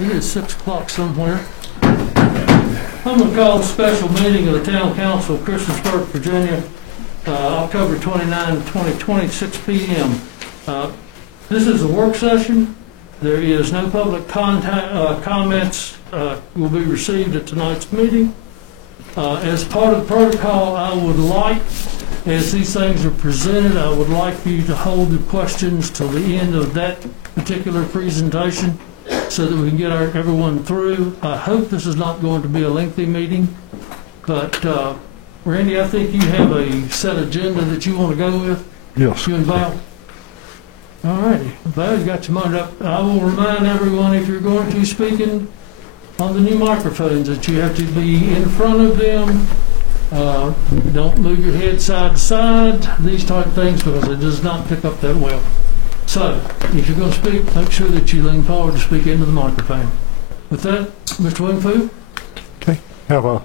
It is 6 o'clock somewhere. I'm going to call a special meeting of the Town Council of Christiansburg, Virginia, October 29, 2020, 6 p.m. This is a work session. There is no public comments will be received at tonight's meeting. As part of the protocol, I would like, as these things are presented, I would like for you to hold the questions till the end of that particular presentation so that we can get everyone through. I hope this is not going to be a lengthy meeting, but Randy, I think you have a set agenda that you want to go with. Yes. You and Val? All righty. Val, you got your mind up. I will remind everyone, if you're going to be speaking on the new microphones, that you have to be in front of them. Don't move your head side to side, these type of things, because it does not pick up that well. So, if you're going to speak, make sure that you lean forward to speak into the microphone. With that, Mr. Wingfu. Okay, have a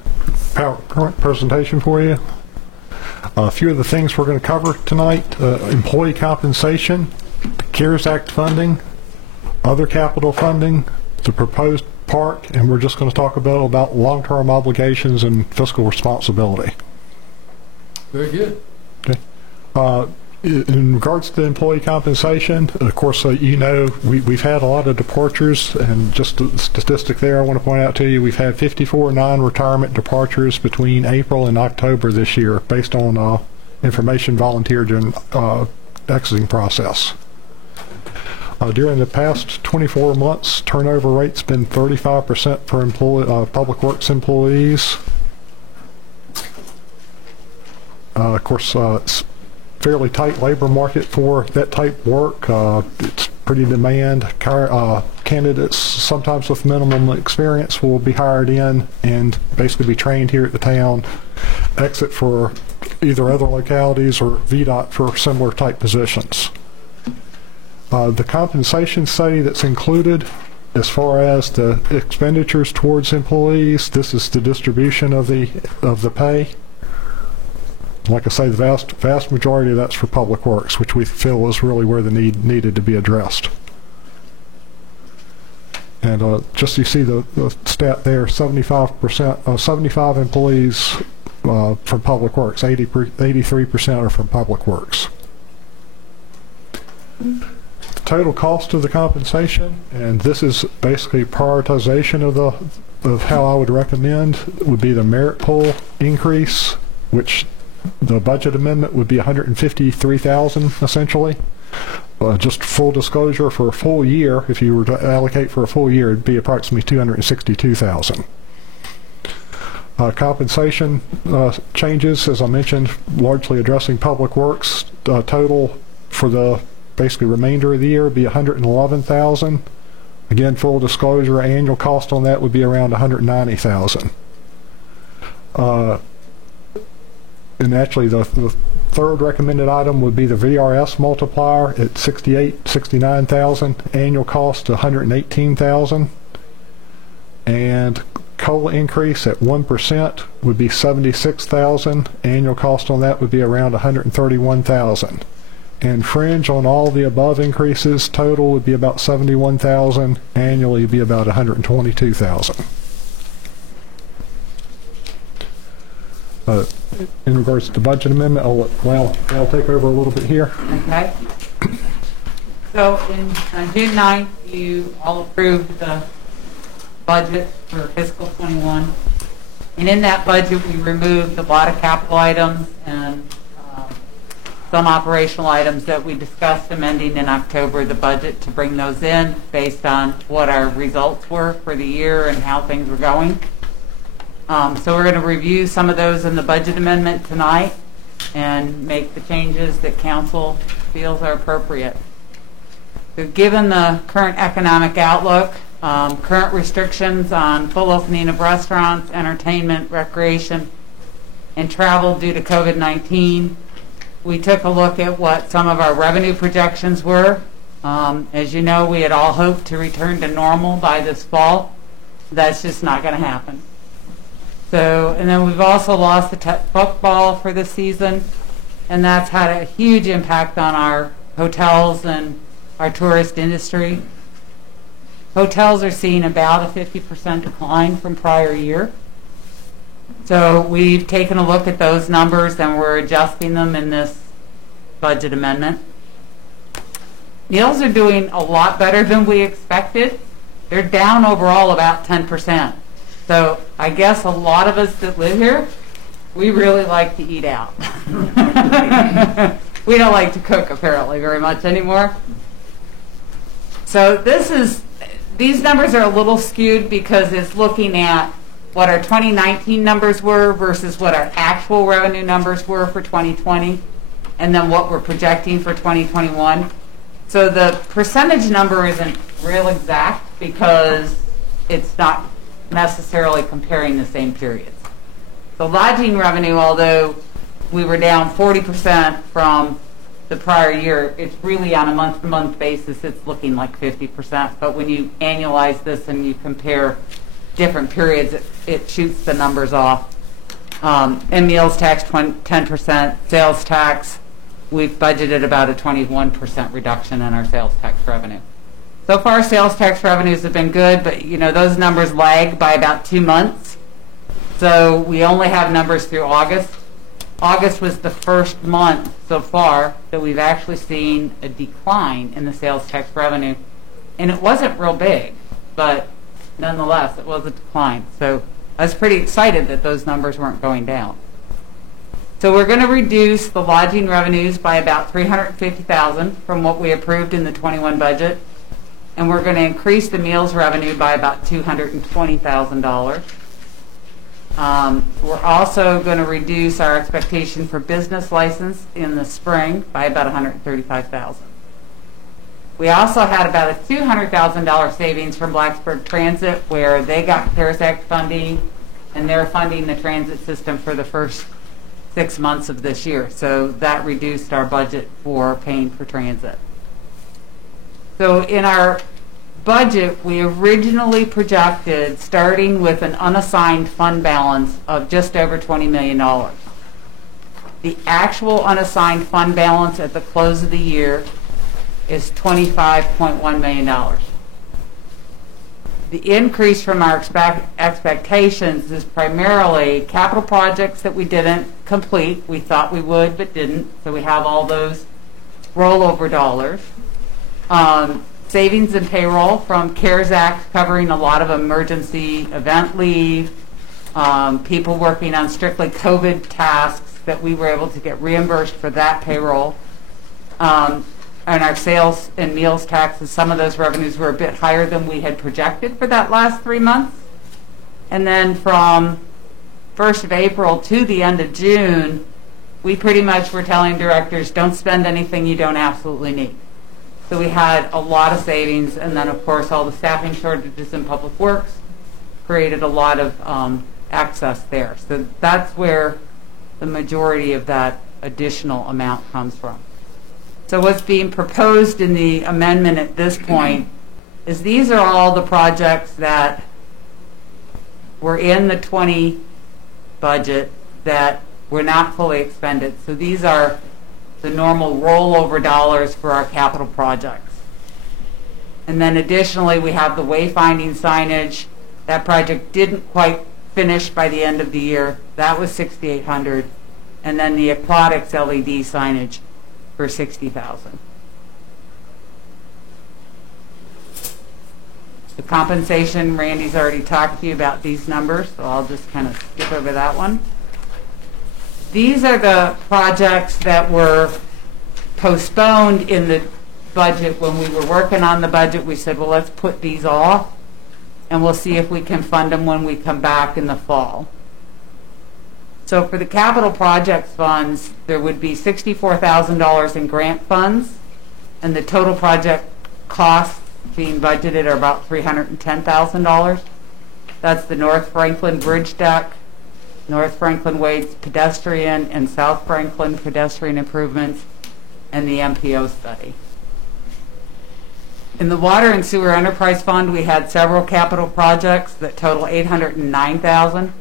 PowerPoint presentation for you. A few of the things we're going to cover tonight: employee compensation, the CARES Act funding, other capital funding, the proposed park, and we're just going to talk about long-term obligations and fiscal responsibility. Very good. Okay. In regards to employee compensation, of course, you know, we've had a lot of departures, and just a statistic there I want to point out to you, we've had 54 non-retirement departures between April and October this year, based on information volunteered in exiting process. During the past 24 months, turnover rate's been 35% for public works employees. Of course, it's fairly tight labor market for that type of work. It's pretty demand. Candidates, sometimes with minimum experience, will be hired in and basically be trained here at the town, exit for either other localities or VDOT for similar type positions. The compensation study that's included as far as the expenditures towards employees, this is the distribution of the pay. Like I say, the vast majority of that's for public works, which we feel is really where the need needed to be addressed. And just you see the stat there, 75 employees from public works, 83% are from public works. Total cost of the compensation, and this is basically prioritization of how I would recommend, would be the merit pool increase, which the budget amendment would be $153,000 essentially. Just full disclosure, for a full year, if you were to allocate for a full year, it'd be approximately $262,000. Compensation changes, as I mentioned, largely addressing public works. Total for the basically remainder of the year would be $111,000. Again, full disclosure, annual cost on that would be around $190,000. And actually, the third recommended item would be the VRS multiplier at $69,000. Annual cost $118,000. And COLA increase at 1% would be $76,000. Annual cost on that would be around $131,000. And fringe on all the above increases total would be about $71,000. Annually would be about $122,000. In regards to the budget amendment, I'll let I'll take over a little bit here. Okay. So on June 9th, you all approved the budget for fiscal 21. And in that budget, we removed a lot of capital items and some operational items that we discussed amending in October the budget to bring those in based on what our results were for the year and how things were going. So we're going to review some of those in the budget amendment tonight and make the changes that council feels are appropriate. So given the current economic outlook, current restrictions on full opening of restaurants, entertainment, recreation, and travel due to COVID-19, we took a look at what some of our revenue projections were. As you know, we had all hoped to return to normal by this fall. That's just not going to happen. So, and then we've also lost the football for this season, and that's had a huge impact on our hotels and our tourist industry. Hotels are seeing about a 50% decline from prior year. So we've taken a look at those numbers and we're adjusting them in this budget amendment. Meals are doing a lot better than we expected. They're down overall about 10%. So I guess a lot of us that live here, we really like to eat out. We don't like to cook apparently very much anymore. So these numbers are a little skewed because it's looking at what our 2019 numbers were versus what our actual revenue numbers were for 2020, and then what we're projecting for 2021. So the percentage number isn't real exact because it's not necessarily comparing the same periods. The lodging revenue, although we were down 40% from the prior year, it's really on a month-to-month basis, it's looking like 50%. But when you annualize this and you compare different periods, it shoots the numbers off. And meals tax, 10%. Sales tax, we've budgeted about a 21% reduction in our sales tax revenue. So far, sales tax revenues have been good, but those numbers lag by about 2 months. So we only have numbers through August. August was the first month so far that we've actually seen a decline in the sales tax revenue. And it wasn't real big, but nonetheless, it was a decline. So I was pretty excited that those numbers weren't going down. So we're going to reduce the lodging revenues by about $350,000 from what we approved in the 21 budget. And we're going to increase the meals revenue by about $220,000. We're also going to reduce our expectation for business license in the spring by about $135,000. We also had about a $200,000 savings from Blacksburg Transit, where they got CARES Act funding, and they're funding the transit system for the first 6 months of this year. So that reduced our budget for paying for transit. So in our budget, we originally projected starting with an unassigned fund balance of just over $20 million. The actual unassigned fund balance at the close of the year is $25.1 million. The increase from our expectations is primarily capital projects that we didn't complete. We thought we would, but didn't. So we have all those rollover dollars. Savings and payroll from CARES Act, covering a lot of emergency event leave, people working on strictly COVID tasks that we were able to get reimbursed for that payroll. And our sales and meals taxes, some of those revenues were a bit higher than we had projected for that last 3 months. And then from 1st of April to the end of June, we pretty much were telling directors, don't spend anything you don't absolutely need. So we had a lot of savings, and then of course all the staffing shortages in Public Works created a lot of access there. So that's where the majority of that additional amount comes from. So what's being proposed in the amendment at this point is these are all the projects that were in the 20 budget that were not fully expended. So these are the normal rollover dollars for our capital projects. And then additionally, we have the wayfinding signage. That project didn't quite finish by the end of the year. That was $6,800. And then the aquatics LED signage for $60,000. The compensation, Randy's already talked to you about these numbers, so I'll just kind of skip over that one. These are the projects that were postponed in the budget. When we were working on the budget, we said, well, let's put these off, and we'll see if we can fund them when we come back in the fall. So for the capital projects funds, there would be $64,000 in grant funds, and the total project costs being budgeted are about $310,000. That's the North Franklin Bridge Deck, North Franklin Wade's pedestrian and South Franklin pedestrian improvements, and the MPO study. In the Water and Sewer Enterprise Fund, we had several capital projects that total $809,000.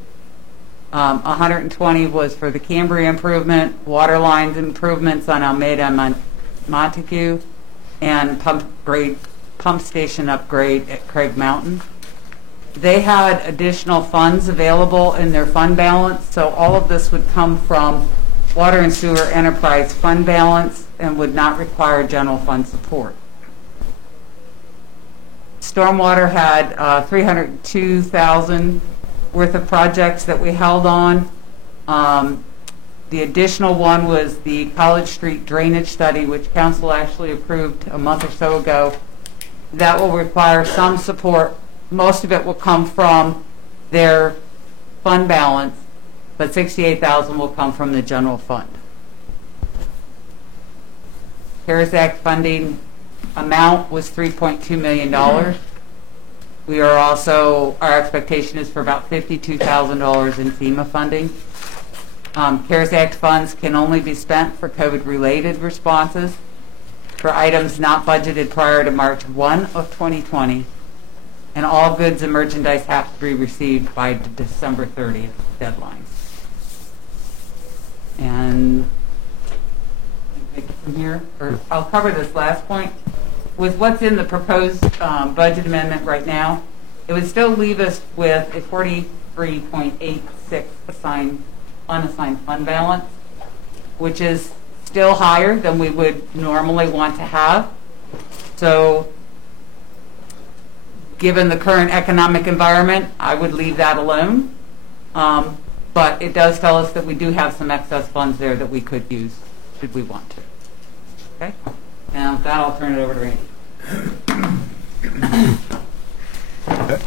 120 was for the Cambria improvement, water lines improvements on Almeida and Montague, and pump grade pump station upgrade at Craig Mountain. They had additional funds available in their fund balance, so all of this would come from Water and Sewer Enterprise fund balance and would not require general fund support. Stormwater had $302,000 worth of projects that we held on. The additional one was the College Street drainage study, which council actually approved a month or so ago. That will require some support. Most of it will come from their fund balance, but $68,000 will come from the general fund. CARES Act funding amount was $3.2 million. We are also, our expectation is for about $52,000 in FEMA funding. CARES Act funds can only be spent for COVID-related responses for items not budgeted prior to March 1 of 2020, and all goods and merchandise have to be received by the December 30th deadline. And take it from here, or I'll cover this last point. With what's in the proposed budget amendment right now, it would still leave us with a 43.86 unassigned fund balance, which is still higher than we would normally want to have. So given the current economic environment, I would leave that alone. But it does tell us that we do have some excess funds there that we could use should we want to. Okay? And with that, I'll turn it over to Randy.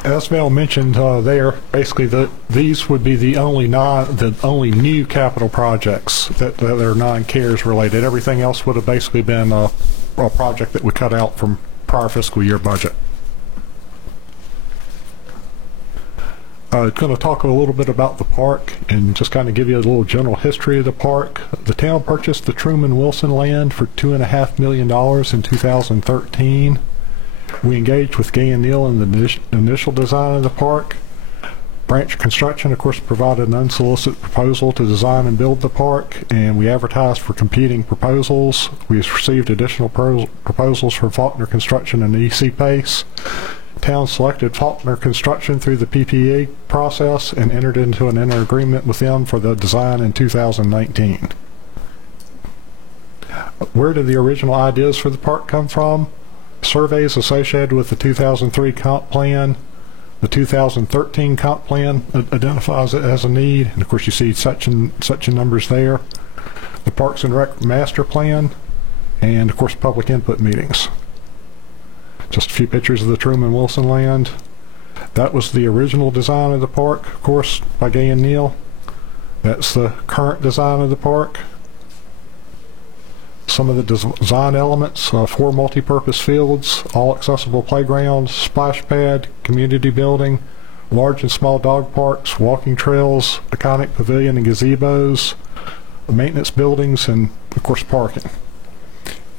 As Val mentioned there, basically these would be the only new capital projects that are non-CARES related. Everything else would have basically been a project that we cut out from prior fiscal year budget. Going to talk a little bit about the park and just kind of give you a little general history of the park. The town purchased the Truman Wilson land for $2.5 million in 2013. We engaged with Gay and Neal in the initial design of the park. Branch Construction, of course, provided an unsolicited proposal to design and build the park, and we advertised for competing proposals. We received additional proposals from Faulkner Construction and EC Pace. Town selected Faulkner Construction through the PPA process and entered into an inter-agreement with them for the design in 2019. Where did the original ideas for the park come from? Surveys associated with the 2003 comp plan. The 2013 comp plan identifies it as a need, and of course you see such numbers there. The Parks and Rec master plan, and of course public input meetings. Just a few pictures of the Truman Wilson land. That was the original design of the park, of course, by Gay and Neal. That's the current design of the park. Some of the design elements, 4 multi-purpose fields, all accessible playgrounds, splash pad, community building, large and small dog parks, walking trails, iconic pavilion and gazebos, maintenance buildings, and of course parking.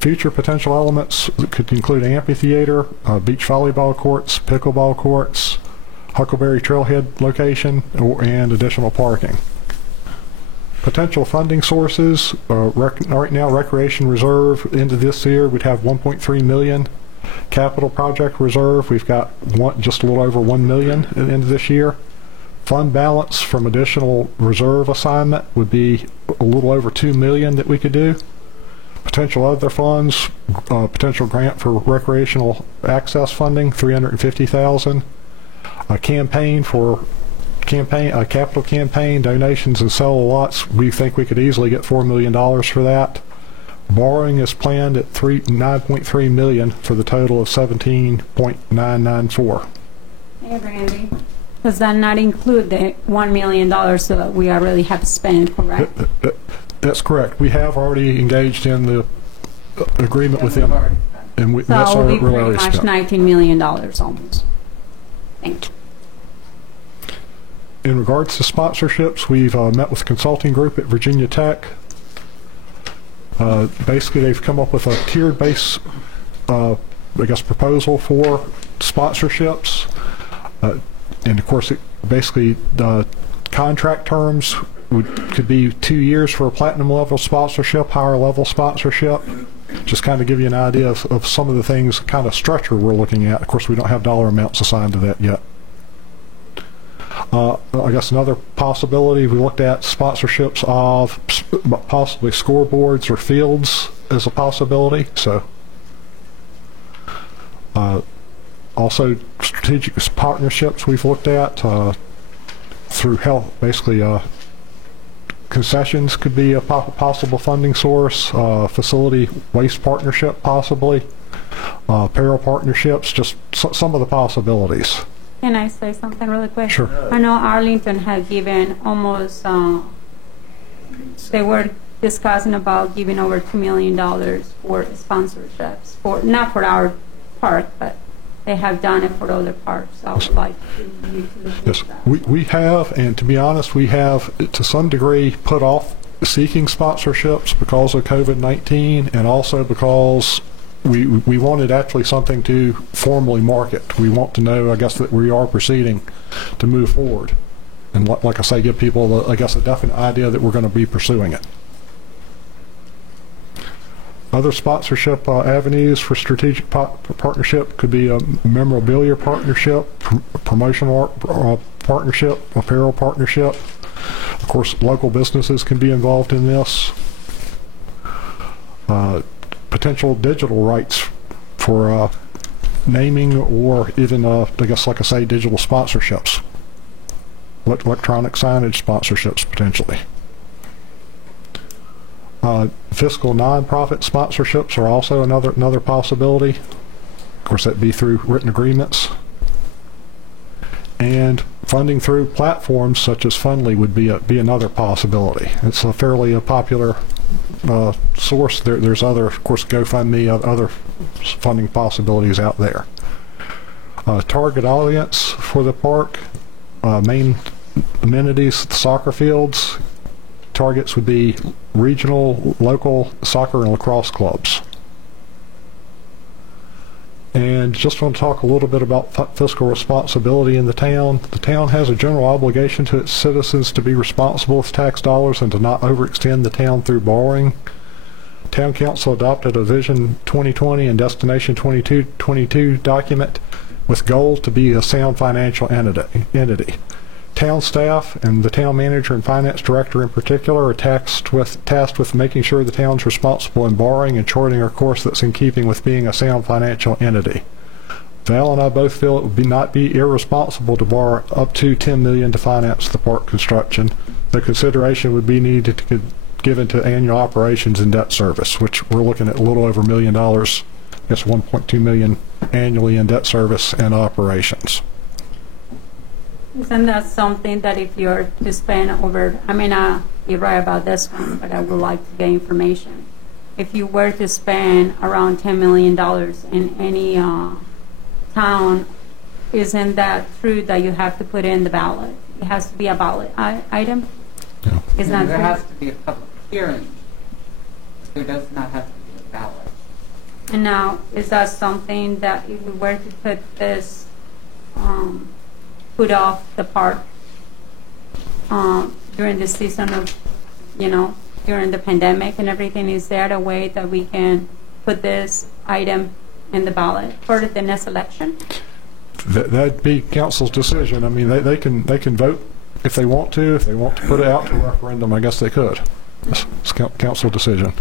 Future potential elements could include amphitheater, beach volleyball courts, pickleball courts, Huckleberry Trailhead location, and additional parking. Potential funding sources, right now Recreation Reserve into this year we'd have $1.3 million. Capital Project Reserve, we've got just a little over $1 million at the end of this year. Fund balance from additional reserve assignment would be a little over $2 million that we could do. Potential other funds, potential grant for recreational access funding, $350,000. A capital campaign, donations and sale of lots, we think we could easily get $4 million for that. Borrowing is planned at $9.3 million for the total of $17.994. Hey, Randy. Does that not include the $1 million that we already have spent, correct? That's correct. We have already engaged in the agreement with them, and that's So we already pretty much spent. $19 million almost. Thank you. In regards to sponsorships, we've met with a consulting group at Virginia Tech. Basically, they've come up with a tiered base, proposal for sponsorships. And of course, basically, the contract terms could be 2 years for a platinum level sponsorship, higher level sponsorship. just kind of give you an idea of some of the things, kind of structure we're looking at. Of course, we don't have dollar amounts assigned to that yet. I guess another possibility, we looked at sponsorships of possibly scoreboards or fields as a possibility. So also strategic partnerships we've looked at through health, basically concessions could be a possible funding source, facility waste partnership possibly, apparel partnerships, just some of the possibilities. Can I say something really quick? Sure. I know Arlington had given almost, they were discussing about giving over $2 million for sponsorships, for not for our park, but they have done it for other parks. I would like you to look Yes, at that. we have, and to be honest, we have to some degree put off seeking sponsorships because of COVID-19, and also because we wanted actually something to formally market. We want to know, I guess, that we are proceeding to move forward, and like I say, give people, I guess, a definite idea that we're going to be pursuing it. Other sponsorship avenues for strategic partnership could be a memorabilia partnership, promotional partnership, apparel partnership. Of course, local businesses can be involved in this. Potential digital rights for naming, or even, I guess, like I say, digital sponsorships. Electronic signage sponsorships, potentially. Fiscal nonprofit sponsorships are also another possibility. Of course, that'd be through written agreements. And funding through platforms such as Fundly would be another possibility. It's a fairly popular source. There's other, of course, GoFundMe, other funding possibilities out there. Target audience for the park, main amenities, the soccer fields. Targets would be regional, local soccer and lacrosse clubs. And just want to talk a little bit about fiscal responsibility in the town. The town has a general obligation to its citizens to be responsible with tax dollars and to not overextend the town through borrowing. Town Council adopted a Vision 2020 and Destination 2022 document with goals to be a sound financial entity. Town staff and the town manager and finance director in particular are tasked with making sure the town's responsible in borrowing and charting a course that's in keeping with being a sound financial entity. Val and I both feel it would not be irresponsible to borrow up to $10 million to finance the park construction. The consideration would be needed to given to annual operations and debt service, which we're looking at a little over $1 million, I guess $1.2 million annually in debt service and operations. Isn't that something that if you're to spend over, I mean, you're right about this one, but I would like to get information. If you were to spend around $10 million in any town, isn't that true that you have to put in the ballot? It has to be a ballot item? Yeah. Isn't that There true? has to be a public hearing. There does not have to be a ballot. And now, is that something that if we were to put this, put off the park during the season of, during the pandemic and everything, is there a way that we can put this item in the ballot for the next election? That'd be council's decision. I mean, they can vote if they want to. If they want to put it out to referendum, I guess they could. It's council decision.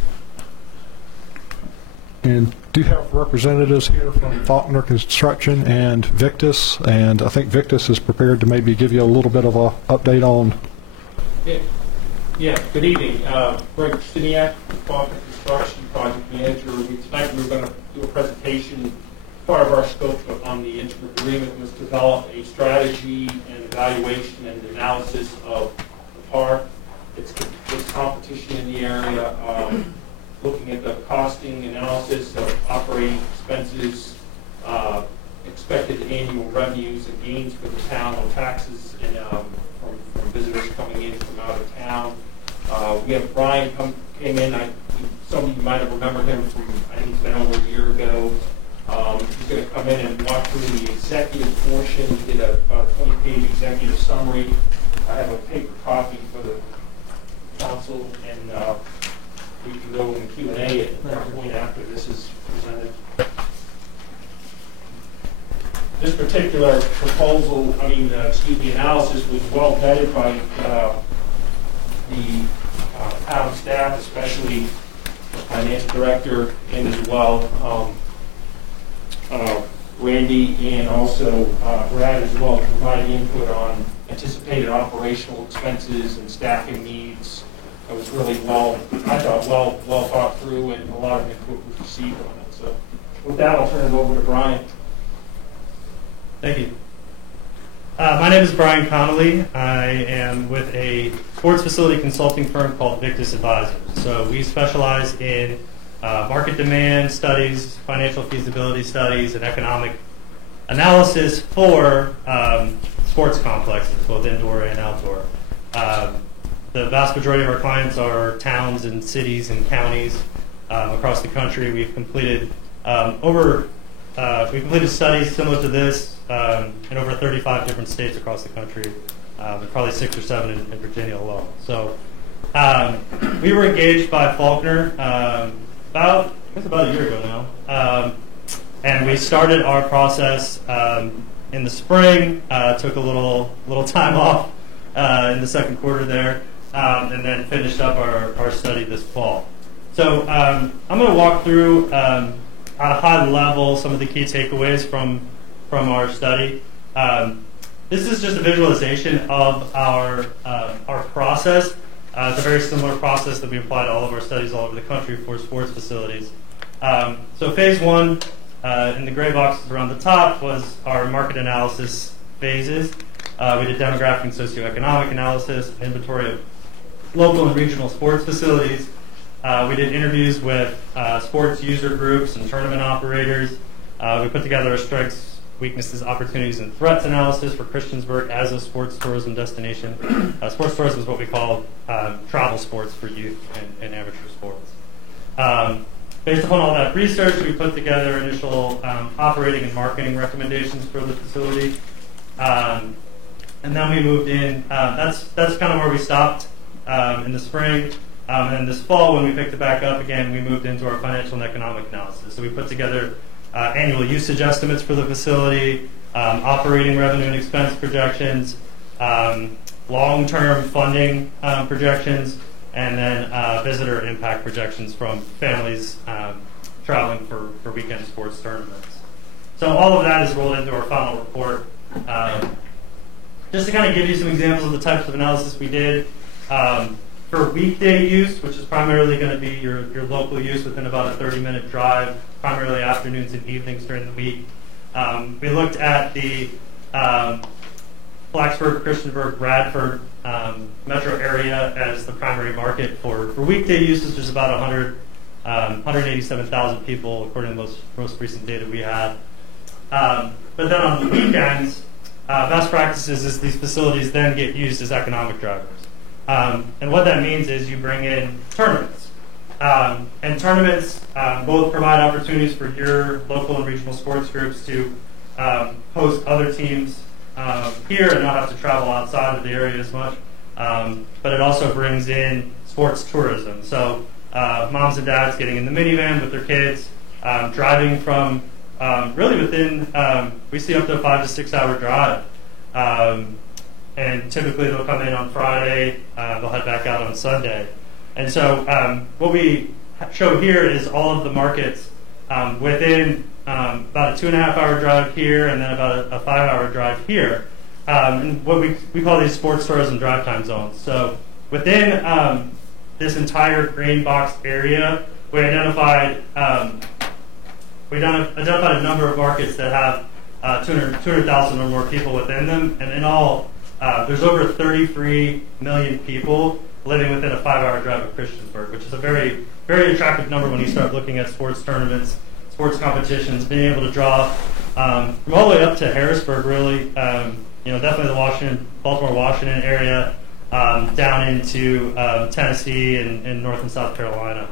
And do have representatives here from Faulkner Construction and Victus, and I think Victus is prepared to maybe give you a little bit of a update on. Yeah, good evening. Greg Stiniak, Faulkner Construction Project Manager. Tonight we were going to do a presentation. Part of our scope on the interim agreement was to develop a strategy and evaluation and analysis of the park, its competition in the area, looking at the costing analysis of operating expenses, expected annual revenues and gains for the town on taxes and from visitors coming in from out of town. We have Brian came in. Some of you might have remembered him from, I think it's been over a year ago. He's going to come in and walk through the executive portion. He did about a 20-page executive summary. I have a paper copy for the council, and we can go in Q&A at that point after this is presented. This particular proposal, analysis was well vetted by the town staff, especially the financial director, and as well Randy and also Brad as well, to provide input on anticipated operational expenses and staffing needs. It was really well thought through, and a lot of input was received on it. So with that, I'll turn it over to Brian. Thank you. My name is Brian Connolly. I am with a sports facility consulting firm called Victus Advisors. So we specialize in market demand studies, financial feasibility studies, and economic analysis for sports complexes, both indoor and outdoor. The vast majority of our clients are towns and cities and counties across the country. We've completed studies similar to this in over 35 different states across the country, and probably 6 or 7 in Virginia alone. So we were engaged by Faulkner about a year ago now, and we started our process in the spring. Took a little time off in the second quarter there, and then finished up our study this fall. So I'm going to walk through at a high level some of the key takeaways from our study. This is just a visualization of our process. It's a very similar process that we apply to all of our studies all over the country for sports facilities. So phase 1, in the gray boxes around the top, was our market analysis phases. We did demographic and socioeconomic analysis, inventory of local and regional sports facilities. We did interviews with sports user groups and tournament operators. We put together a strengths, weaknesses, opportunities, and threats analysis for Christiansburg as a sports tourism destination. Sports tourism is what we call travel sports for youth and amateur sports. Based upon all that research, we put together initial operating and marketing recommendations for the facility. And then we moved in. That's kind of where we stopped in the spring. And then this fall, when we picked it back up again, we moved into our financial and economic analysis. So we put together annual usage estimates for the facility, operating revenue and expense projections, long-term funding projections, and then visitor impact projections from families traveling for weekend sports tournaments. So all of that is rolled into our final report. Just to kind of give you some examples of the types of analysis we did. For weekday use, which is primarily going to be your local use within about a 30-minute drive, primarily afternoons and evenings during the week, we looked at the Blacksburg, Christiansburg, Bradford metro area as the primary market for weekday usage. There's about 187,000 people, according to the most recent data we had. But then on the weekends, best practices is these facilities then get used as economic drivers. And what that means is you bring in tournaments. And tournaments both provide opportunities for your local and regional sports groups to host other teams here and not have to travel outside of the area as much. But it also brings in sports tourism. So moms and dads getting in the minivan with their kids, driving from really within, we see up to a 5 to 6 hour drive. And typically they'll come in on Friday, they'll head back out on Sunday. And so what we show here is all of the markets within about a 2.5 hour drive here and then about a 5 hour drive here. And what we call these sports tourism drive time zones. So within this entire green box area, we identified a number of markets that have 200,000 or more people within them, and in all, there's over 33 million people living within a 5 hour drive of Christiansburg, which is a very, very attractive number when you start looking at sports tournaments, sports competitions, being able to draw from all the way up to Harrisburg, really, definitely the Baltimore, Washington area, down into Tennessee and North and South Carolina.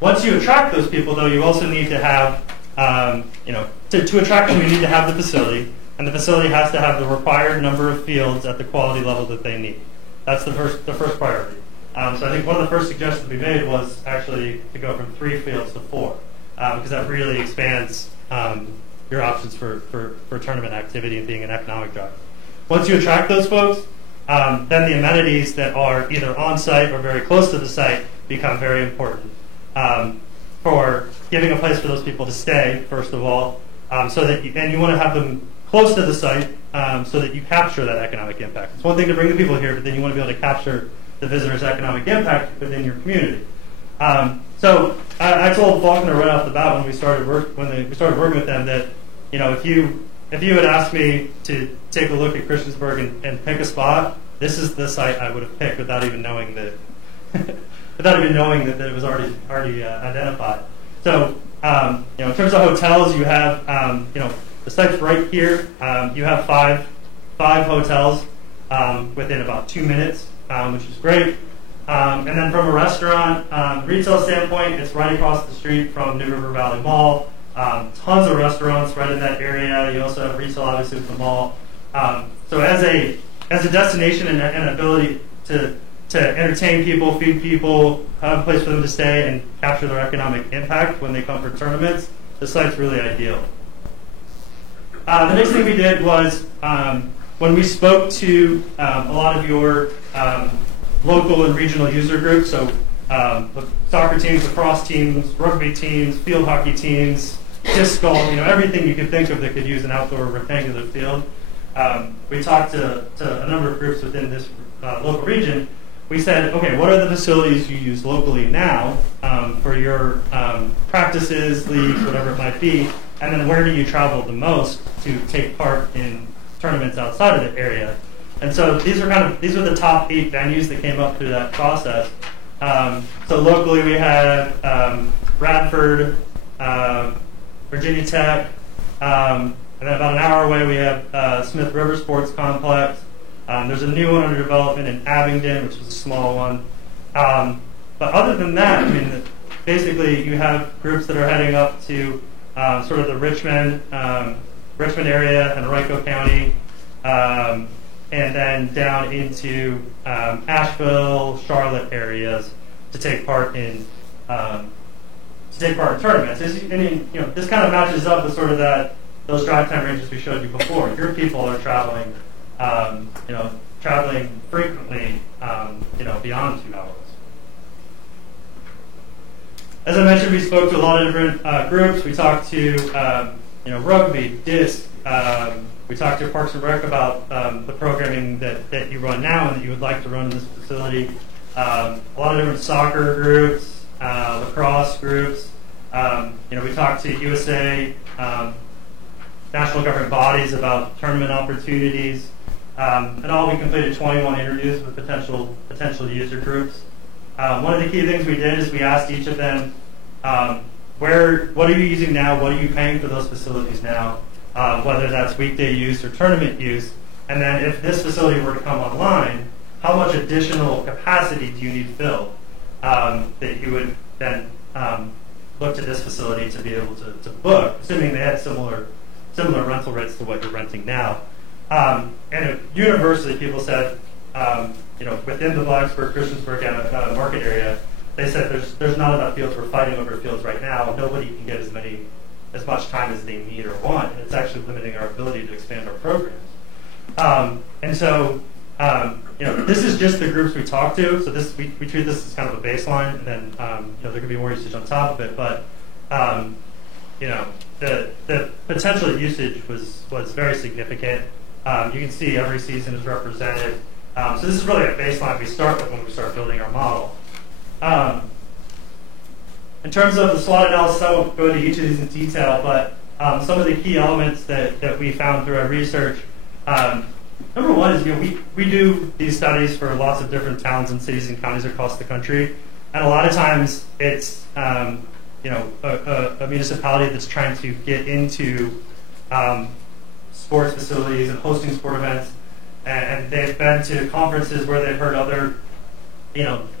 Once you attract those people, though, you also need to have, to attract them, you need to have the facility, and the facility has to have the required number of fields at the quality level that they need. That's the first priority. So I think one of the first suggestions we made was actually to go from 3 fields to 4, because that really expands your options for tournament activity and being an economic driver. Once you attract those folks, then the amenities that are either on site or very close to the site become very important for giving a place for those people to stay, first of all, so that and you want to have them close to the site so that you capture that economic impact. It's one thing to bring the people here, but then you want to be able to capture the visitor's economic impact within your community. So I told Faulkner right off the bat when we started working with them that, you know, if you had asked me to take a look at Christiansburg and pick a spot, this is the site I would have picked without even knowing that that it was already identified. So you know, in terms of hotels, you have the site's right here. You have five hotels within about 2 minutes, which is great. And then from a restaurant retail standpoint, it's right across the street from New River Valley Mall. Tons of restaurants right in that area. You also have retail, obviously, with the mall. So as a destination and an ability to entertain people, feed people, have a place for them to stay, and capture their economic impact when they come for tournaments, the site's really ideal. The next thing we did was when we spoke to a lot of your local and regional user groups, so soccer teams, lacrosse teams, rugby teams, field hockey teams, disc golf, you know, everything you could think of that could use an outdoor rectangular field. We talked to a number of groups within this local region. We said, okay, what are the facilities you use locally now for your practices, leagues, whatever it might be, and then where do you travel the most to take part in tournaments outside of the area? And so these are the top 8 venues that came up through that process. So locally we had Bradford, Virginia Tech, and then about an hour away we have Smith River Sports Complex. There's a new one under development in Abingdon, which is a small one. But other than that, I mean, basically you have groups that are heading up to sort of the Richmond area and Henrico County, and then down into Asheville, Charlotte areas to take part in tournaments. I mean, you know, this kind of matches up with sort of those drive time ranges we showed you before. Your people are traveling, traveling frequently, beyond 2 hours. As I mentioned, we spoke to a lot of different groups. We talked to rugby, disc. We talked to Parks and Rec about the programming that you run now and that you would like to run in this facility. A lot of different soccer groups, lacrosse groups. We talked to USA, national government bodies about tournament opportunities. In all, we completed 21 interviews with potential user groups. One of the key things we did is we asked each of them, what are you using now? What are you paying for those facilities now? Whether that's weekday use or tournament use. And then if this facility were to come online, how much additional capacity do you need filled that you would then look to this facility to be able to book, assuming they had similar rental rates to what you're renting now. And universally, people said, within the Blacksburg, Christiansburg market area, they said there's not enough fields. We're fighting over fields right now. Nobody can get as much time as they need or want, and it's actually limiting our ability to expand our programs. This is just the groups we talked to. So we treat this as kind of a baseline, and then there could be more usage on top of it. But the potential usage was very significant. You can see every season is represented. So this is really a baseline we start with when we start building our model. In terms of the SWOT analysis, I won't go into each of these in detail, but some of the key elements that we found through our research. Number one is we do these studies for lots of different towns and cities and counties across the country, and a lot of times it's a municipality that's trying to get into sports facilities and hosting sport events, and they've been to conferences where they've heard other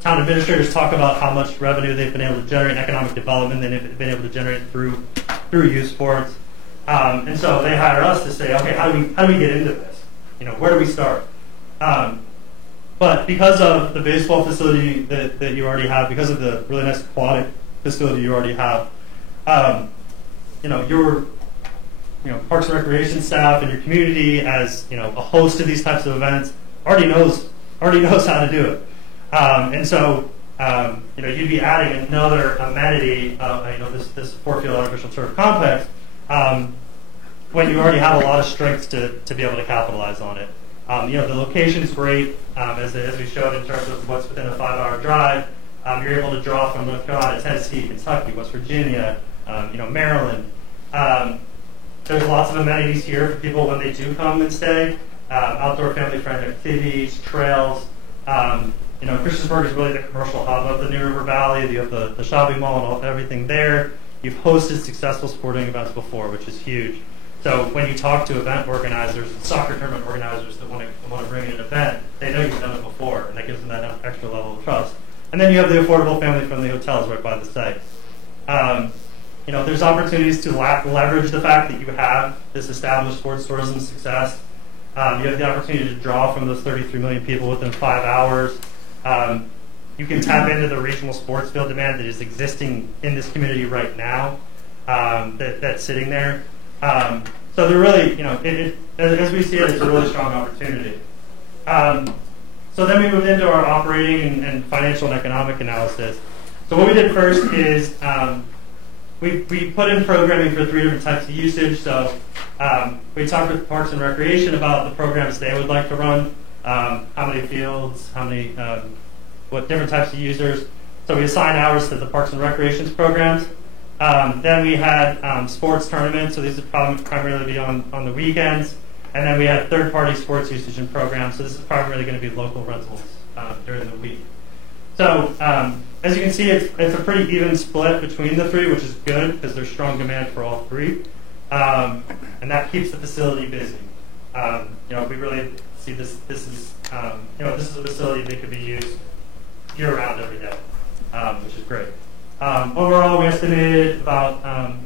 town administrators talk about how much revenue they've been able to generate, economic development they've been able to generate through youth sports, and so they hire us to say, okay, how do we get into this? Where do we start? But because of the baseball facility that you already have, because of the really nice aquatic facility you already have, your Parks and Recreation staff and your community, as a host of these types of events, already knows how to do it. And so you'd be adding another amenity, this 4-field artificial turf complex, when you already have a lot of strengths to be able to capitalize on it. The location's great, as we showed in terms of what's within a 5-hour drive. You're able to draw from North Carolina, Tennessee, Kentucky, West Virginia, Maryland. There's lots of amenities here for people when they do come and stay. Outdoor family-friendly activities, trails. Christiansburg is really the commercial hub of the New River Valley. You have the shopping mall and everything there. You've hosted successful sporting events before, which is huge. So when you talk to event organizers, soccer tournament organizers that want to bring in an event, they know you've done it before, and that gives them that extra level of trust. And then you have the affordable family-friendly hotels right by the site. There's opportunities to leverage the fact that you have this established sports tourism success. You have the opportunity to draw from those 33 million people within 5 hours. You can tap into the regional sports field demand that is existing in this community right now, that's sitting there. So they're really, as we see it, it's a really strong opportunity. So then we moved into our operating and financial and economic analysis. So what we did first is we put in programming for 3 different types of usage. So we talked with Parks and Recreation about the programs they would like to run, how many fields, what different types of users. So we assigned hours to the Parks and Recreation's programs. Then we had sports tournaments, so these would primarily be on the weekends. And then we had third-party sports usage and programs, so this is primarily going to be local rentals during the week. So as you can see, it's a pretty even split between the 3, which is good because there's strong demand for all 3. And that keeps the facility busy. We really see this is a facility that could be used year-round every day, which is great. Overall, we estimated about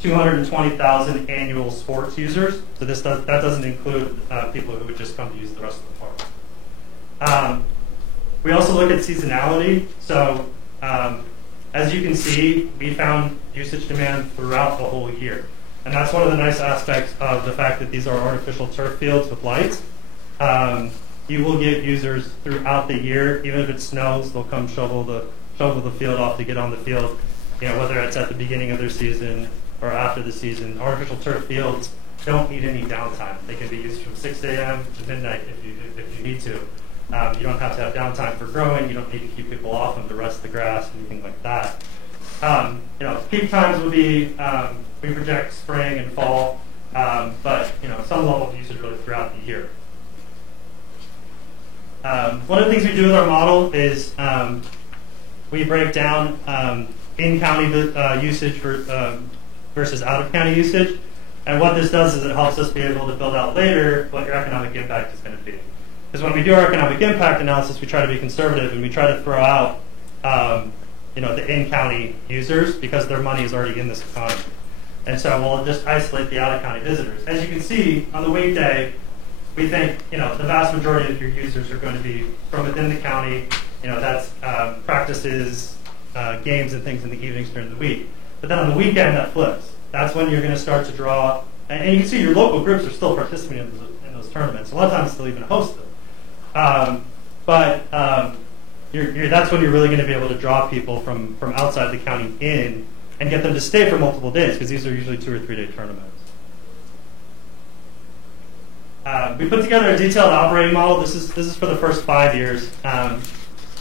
220,000 annual sports users. So that doesn't include people who would just come to use the rest of the park. We also look at seasonality. So as you can see, we found usage demand throughout the whole year. And that's one of the nice aspects of the fact that these are artificial turf fields with lights. You will get users throughout the year. Even if it snows, they'll come shovel the field off to get on the field, whether it's at the beginning of their season or after the season. Artificial turf fields don't need any downtime. They can be used from 6 a.m. to midnight if you need to. You don't have to have downtime for growing. You don't need to keep people off them to rest the grass, anything like that. Peak times will be, we project spring and fall, but some level of usage really throughout the year. One of the things we do with our model is we break down in-county usage versus out-of-county usage. And what this does is it helps us be able to build out later what your economic impact is going to be. Because when we do our economic impact analysis, we try to be conservative and we try to throw out the in-county users because their money is already in this economy. And so we'll just isolate the out-of-county visitors. As you can see, on the weekday, we think the vast majority of your users are going to be from within the county. That's practices, games, and things in the evenings during the week. But then on the weekend, that flips. That's when you're going to start to draw, and you can see your local groups are still participating in those tournaments. A lot of times they'll even host them. But that's when you're really going to be able to draw people from outside the county in and get them to stay for multiple days, because these are usually 2 or 3 day tournaments. We put together a detailed operating model. This is for the first 5 years.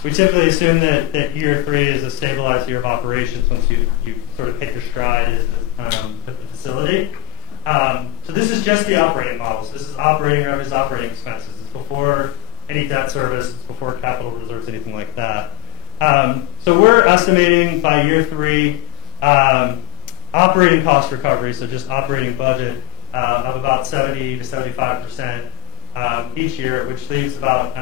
We typically assume that year 3 is a stabilized year of operations once you sort of hit your stride with the facility. So this is just the operating model. So this is operating revenues, operating expenses. It's before any debt service. It's before capital reserves, anything like that. So we're estimating by year 3 operating cost recovery, so just operating budget, of about 70 to 75% each year, which leaves about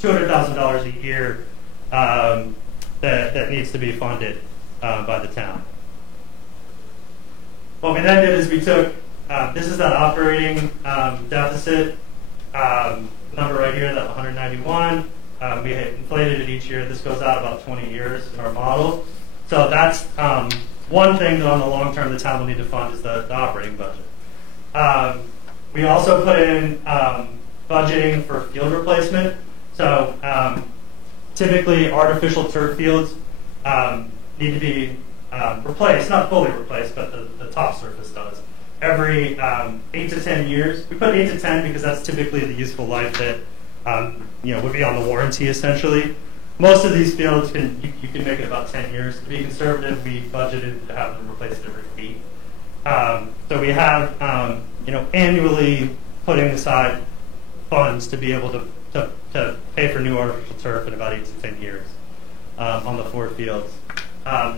$200,000 a year that needs to be funded by the town. What we then did is we took, this is that operating deficit number right here, that 191, we had inflated it each year. This goes out about 20 years in our model. So that's one thing that on the long term the town will need to fund is the operating budget. We also put in budgeting for field replacement. So typically artificial turf fields need to be replaced, not fully replaced, but the top surface does. Every 8 to 10 years. We put 8 to 10 because that's typically the useful life that would be on the warranty essentially. Most of these fields you can make it about 10 years. To be conservative, we budgeted to have them replaced every 8. So we have annually putting aside funds to be able to pay for new artificial turf in about 8 to 10 years on the 4 fields.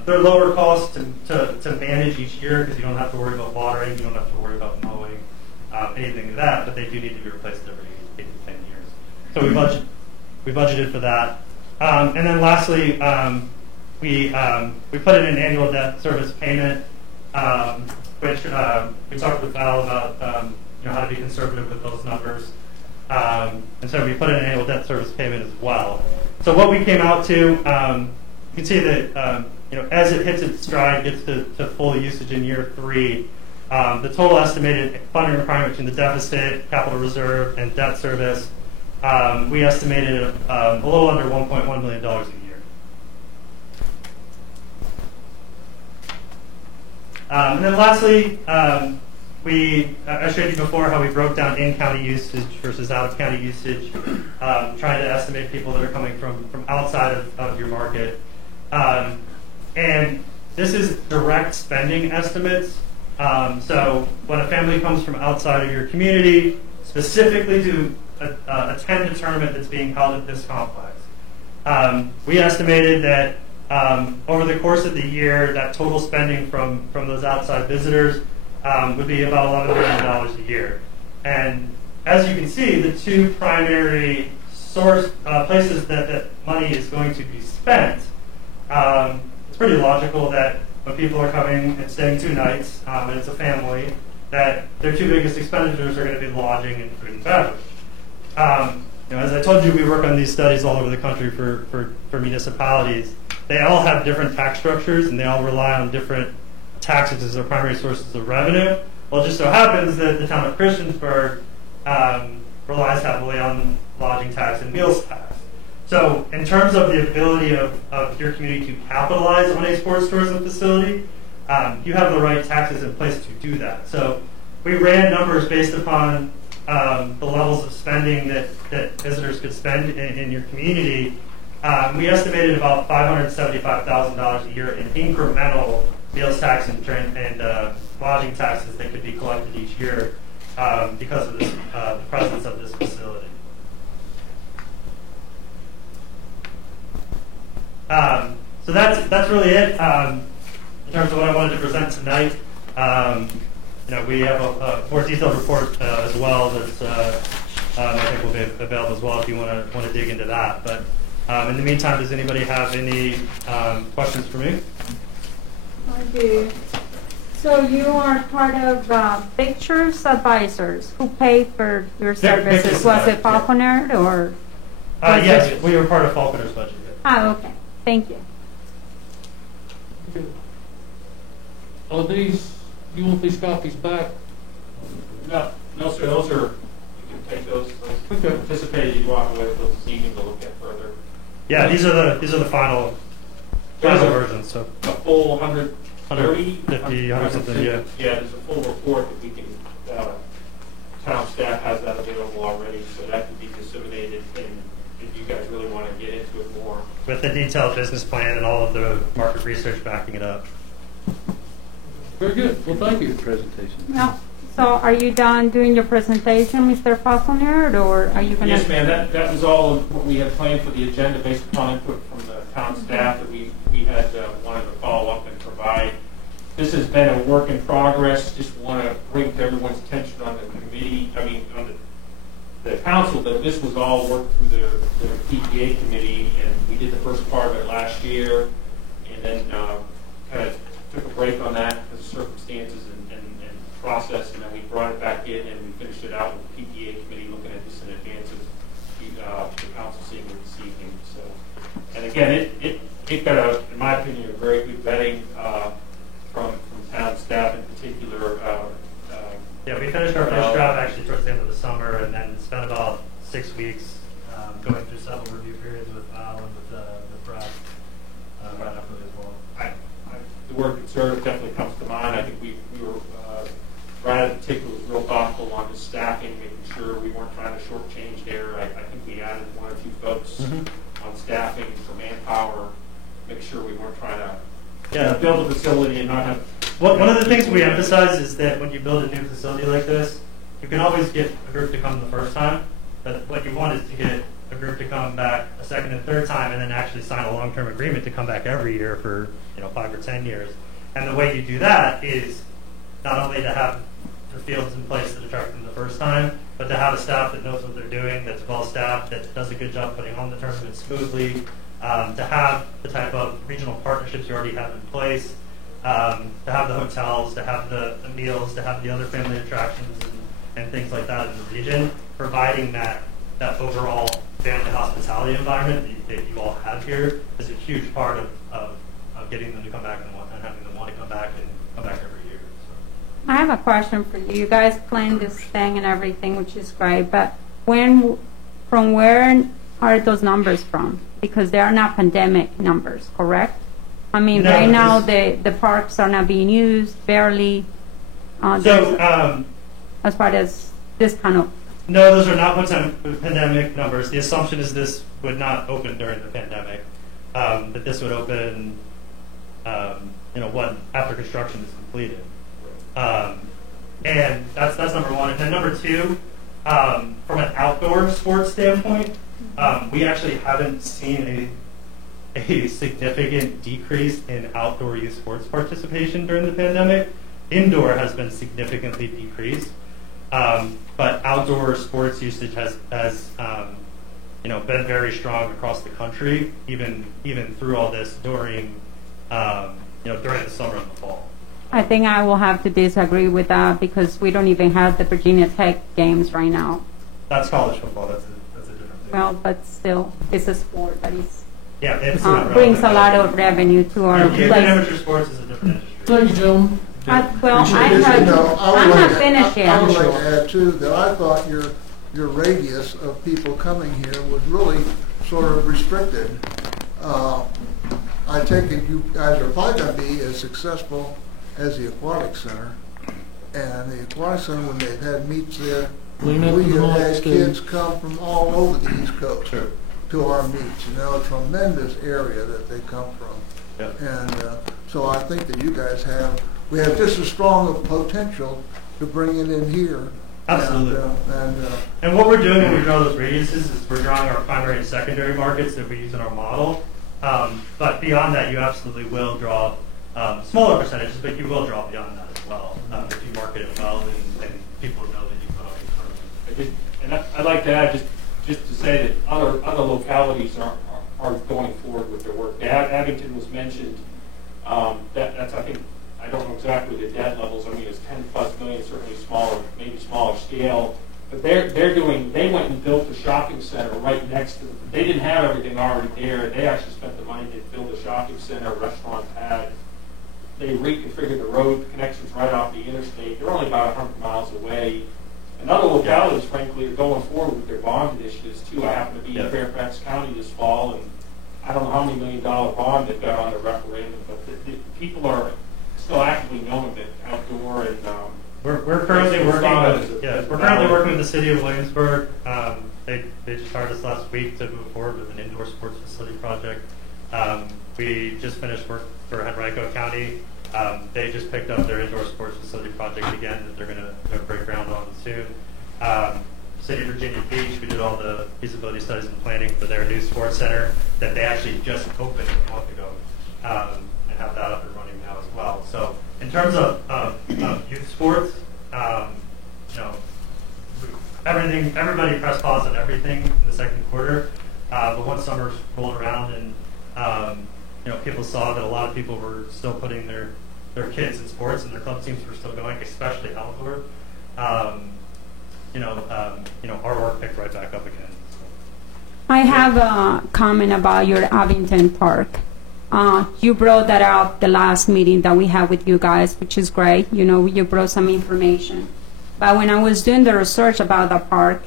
They're lower cost to manage each year because you don't have to worry about watering, you don't have to worry about mowing, anything like that, but they do need to be replaced every 8 to 10 years. So we budgeted for that. And then lastly, we put in an annual debt service payment, which we talked with Val about how to be conservative with those numbers. And so we put in an annual debt service payment as well. So what we came out to, you can see that as it hits its stride, gets to full usage in year 3, the total estimated funding requirement between the deficit, capital reserve, and debt service, we estimated a little under $1.1 million a year. And then lastly, I showed you before how we broke down in-county usage versus out-of-county usage, trying to estimate people that are coming from outside of your market. And this is direct spending estimates. So when a family comes from outside of your community, specifically to attend a tournament that's being held at this complex, we estimated that over the course of the year, that total spending from those outside visitors would be about $11 million a year. And as you can see, the 2 primary places that money is going to be spent, it's pretty logical that when people are coming and staying 2 nights, and it's a family, that their 2 biggest expenditures are going to be lodging and food and beverage. As I told you, we work on these studies all over the country for municipalities. They all have different tax structures, and they all rely on different taxes as their primary sources of revenue. Well, it just so happens that the town of Christiansburg relies heavily on lodging tax and meals tax. So in terms of the ability of your community to capitalize on a sports tourism facility, you have the right taxes in place to do that. So we ran numbers based upon the levels of spending that visitors could spend in your community. We estimated about $575,000 a year in incremental meals tax and lodging taxes that could be collected each year because of this, the presence of this facility. So that's really it in terms of what I wanted to present tonight. We have a more detailed report as well that I think will be available as well if you want to dig into that. But in the meantime, does anybody have any questions for me? I do. So you are part of Pictures Advisors. Who paid for your services? Pictures Was it Advisors, Falconer or? Yes, we were part of Falconer's budget. Ah, okay. Thank you. Are these, you want these copies back? No, sir, those are, you can take those Okay. anticipated, you walk away with those this evening to look at further. Yeah, these are the final versions. So A full 130? 150, 100 something, yeah. Yeah, there's a full report that we can, town staff has that available already, so that can be disseminated, and if you guys really want to get into it more. With the detailed business plan and all of the market research backing it up. Very good. Well, thank you. Presentation. No. So are you done doing your presentation, Mr. Falconer, or are you going to? Yes, ma'am, that was all of what we had planned for the agenda based upon input from the town staff that we had wanted to follow up and provide. This has been a work in progress. Just want to bring to everyone's attention on the committee, on the council, that this was all worked through the PTA committee, and we did the first part of it last year, and then kind of took a break on that because of circumstances and process, and then we brought it back in and we finished it out with the PTA committee looking at this in advance of the council seeing it this evening. So, and again, it got in my opinion, a very good vetting from town staff in particular. Yeah, we finished our first draft actually towards the end of the summer, and then spent about 6 weeks going through several review periods with Al and with Brad right after as well. The word conservative definitely comes to mind. I think we were, Brad in particular was real thoughtful on his staffing, making sure we weren't trying to shortchange there. I think we added 1 or 2 folks on staffing for manpower, make sure we weren't trying to build a facility and not have... One of the things we emphasize is that when you build a new facility like this, you can always get a group to come the first time, but what you want is to get a group to come back a second and third time and then actually sign a long-term agreement to come back every year for 5 or 10 years. And the way you do that is not only to have the fields in place that attract them the first time, but to have a staff that knows what they're doing, that's well-staffed, that does a good job putting on the tournament smoothly, to have the type of regional partnerships you already have in place, to have the hotels, to have the meals, to have the other family attractions and things like that in the region, providing that overall family hospitality environment that you all have here is a huge part of getting them to come back and having them want to come back and come back every year. So. I have a question for you. You guys planned this thing and everything, which is great, but from where are those numbers from? Because they are not pandemic numbers, correct? I mean, no, right now the parks are not being used, barely. As far as this kind of... No, those are not pandemic numbers. The assumption is this would not open during the pandemic, that this would open, after construction is completed. And that's number one. And then number two, from an outdoor sports standpoint, we actually haven't seen a significant decrease in outdoor youth sports participation during the pandemic. Indoor has been significantly decreased, but outdoor sports usage has been very strong across the country, even through all this during the summer and the fall. I think I will have to disagree with that because we don't even have the Virginia Tech games right now. That's college football. That's a different thing. Well, but still, it's a sport that is it's not brings a relevant. lot of revenue to our Youth and place. amateur sports is a different industry. Thank you, gentlemen. I'm You know, not finished I yet. would like to add too that I thought your radius of people coming here was really sort of restricted. I take it you guys are probably going to be as successful as the Aquatic Center. And the Aquatic Center, when they've had meets there, Lean up we to the have mic, had Steve. kids come from all over the East Coast Sure. to our meets. A tremendous area that they come from. Yep. And so I think that you guys we have just as strong a potential to bring it in here. Absolutely. And what we're doing when we draw those radiuses is we're drawing our primary and secondary markets that we use in our model. But beyond that, you absolutely will draw smaller percentages, but you will draw beyond that as well if you market it well and people know that you put on your tournament. And I'd like to add, just to say that other localities are going forward with their work. Abington was mentioned. That's I think, I don't know exactly the debt levels. I mean, it's 10+ million, certainly smaller, maybe smaller scale. But they went and built a shopping center right next to them. They didn't have everything already there. They actually spent the money to build a shopping center, restaurant pad. They reconfigured the road connections right off the interstate. They're only about 100 miles away. And other localities, frankly, are going forward with their bond initiatives, too. I happen to be in Fairfax County this fall, and I don't know how many $1 million bond they've got on their referendum, but the people are still actively knowing that outdoor and We're currently working with the city of Williamsburg. They just hired us last week to move forward with an indoor sports facility project. We just finished work for Henrico County. They just picked up their indoor sports facility project again that they're going to break ground on soon. City of Virginia Beach, we did all the feasibility studies and planning for their new sports center that they actually just opened a month ago, and have that up and running now as well. So in terms of youth sports, everybody pressed pause on everything in the second quarter. But once summer rolled around and people saw that a lot of people were still putting their their kids in sports and their club teams were still going, especially outdoor, our work picked right back up again. I have a comment about your Abington Park. You brought that up the last meeting that we had with you guys, which is great. You brought some information. But when I was doing the research about the park,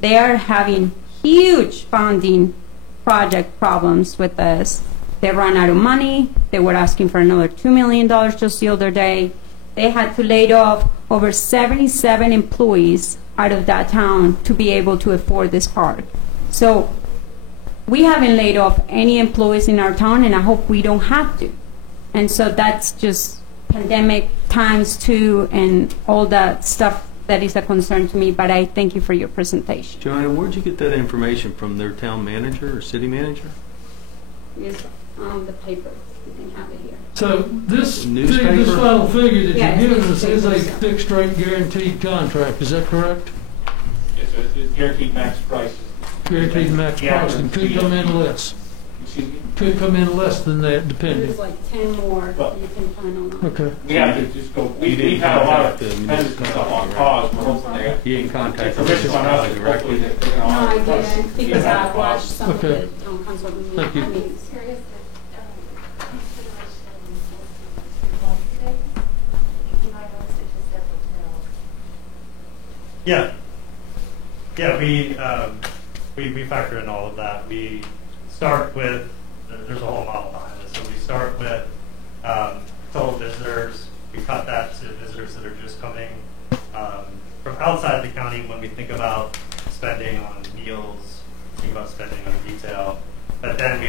they are having huge funding project problems with this. They ran out of money. They were asking for another $2 million just the other day. They had to lay off over 77 employees out of that town to be able to afford this park. So we haven't laid off any employees in our town, and I hope we don't have to. And so that's just pandemic times two and all that stuff that is a concern to me, but I thank you for your presentation. Joanna, where'd you get that information from? Their town manager or city manager? It's on the paper. You can have it here. So this Newspaper? final figure that Yeah, you're it's giving us is a newspaper. fixed rate guaranteed contract, is that correct? It's a guaranteed max price. Guaranteed max Yeah. price, and could come in less. Excuse me? Could come in less than that, depending. There's like 10 more Well, you can find on. Okay. We have to just go, we've had a lot of dependents and stuff on cause, we're hoping they He ain't contacted permission on us, us hopefully directly. they're going to No, honor I the price. didn't, because Yeah. I watched some of Okay. the town council Thank you. meetings. Curious if consideration was today. You might want to just several Yeah, we factor in all of that. We start with, there's a whole model behind this. So we start with total visitors. We cut that to visitors that are just coming from outside the county when we think about spending on meals, think about spending on retail. But then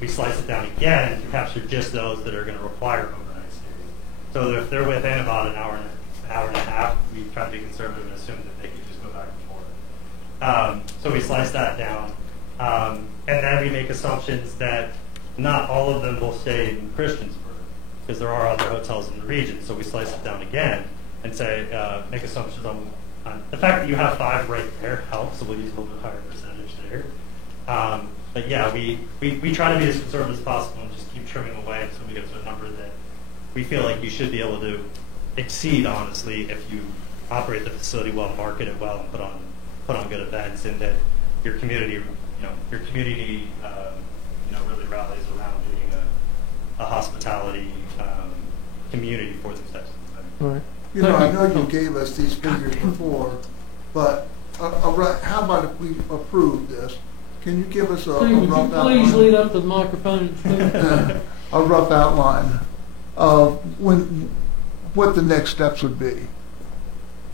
we slice it down again to capture just those that are going to require overnight stays. So if they're within about an hour and a half, we try to be conservative and assume that they could just go back and forth. So we slice that down. And then we make assumptions that not all of them will stay in Christiansburg because there are other hotels in the region. So we slice it down again and say, make assumptions on the fact that you have 5 right there helps, so we'll use a little bit higher percentage there. But yeah, we try to be as conservative as possible and just keep trimming away until we get to a number that we feel like you should be able to exceed, honestly, if you operate the facility well, market it well, and put on good events, and that your community, really rallies around being a hospitality community for these types of events. All right. I know you gave us these figures before, but how about if we approve this? Can you give us a Steve, would you rough please lead outline? up to the microphone? and speak? A rough outline of what the next steps would be.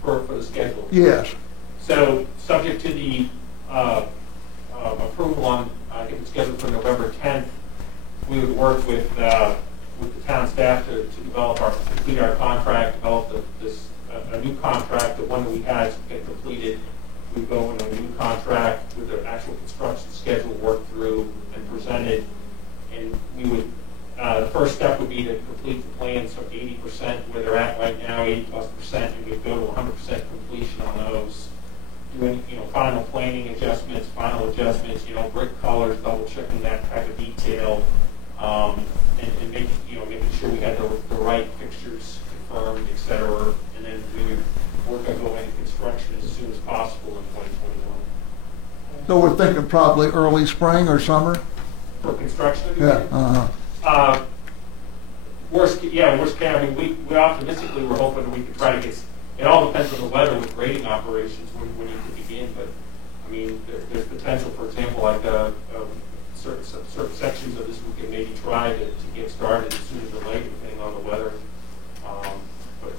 For the schedule. Yes. So, subject to the approval on, I think it's scheduled for November 10th, we would work with the town staff to complete our contract, develop a new contract. The one that we had get completed. We go into a new contract with the actual construction schedule worked through and presented, and we would. The first step would be to complete the plans from 80% where they're at right now, 80+%, and we'd go to 100% completion on those. Doing, final planning adjustments, final adjustments, brick colors, double checking that type of detail, and making sure we had the right fixtures confirmed, et cetera, and then we would work on going into construction as soon as possible in 2021. So we're thinking probably early spring or summer? For construction? Yeah. Worst case, I mean, we optimistically were hoping we could try to get, it all depends on the weather with grading operations when you can begin, but, I mean, there's potential, for example, like certain sections of this we can maybe try to get started as soon as or later, depending on the weather. But,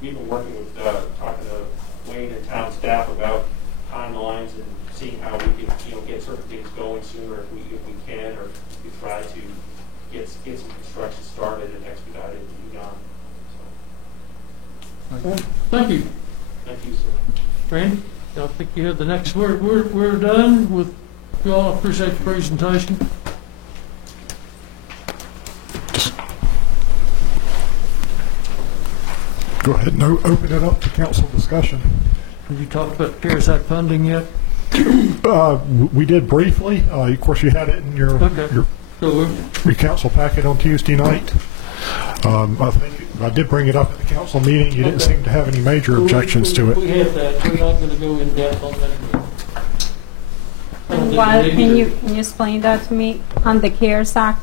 we've been working with, talking to Wayne and town staff about timelines and seeing how we can, get certain things going sooner if we can, or if we try to get some construction started and expedited and begun. So, Thank you. thank you, sir. Randy, I think you have the next word. We're done with, you all appreciate the presentation. Go ahead and open it up to council discussion. Have you talked about the CARES Act funding yet? We did briefly. Of course, you had it in your Okay. So your council packet on Tuesday night. I think I did bring it up at the council meeting. You didn't seem to have any major objections to We it. have that, we're not going to go in depth on that. I don't think Why, we need can to. you explain that to me on the CARES Act?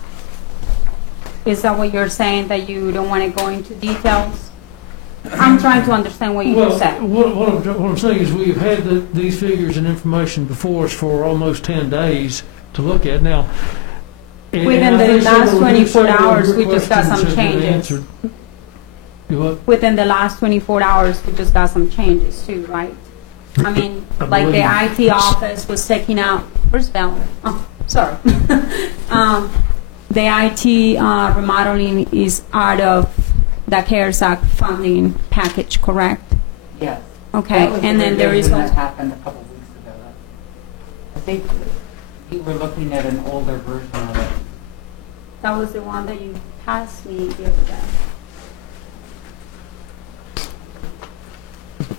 Is that what you're saying, that you don't want to go into details? I'm trying to understand what you Well, just said. what I'm saying is we've had these figures and information before us for almost 10 days to look at. Now, and Within I the think last several- 24 several of hours, your we just got questions some have been changes. answered. You what? Within the last 24 hours, we just got some changes too, right? I mean, I like the believe- IT office was taking out, where's Valerie? Oh, sorry. The IT remodeling is out of the CARES Act funding package, correct? Yes. Okay, That was and the then there is revision also, that happened a couple weeks ago. I think you were looking at an older version of it. that was the one that you passed me the other day.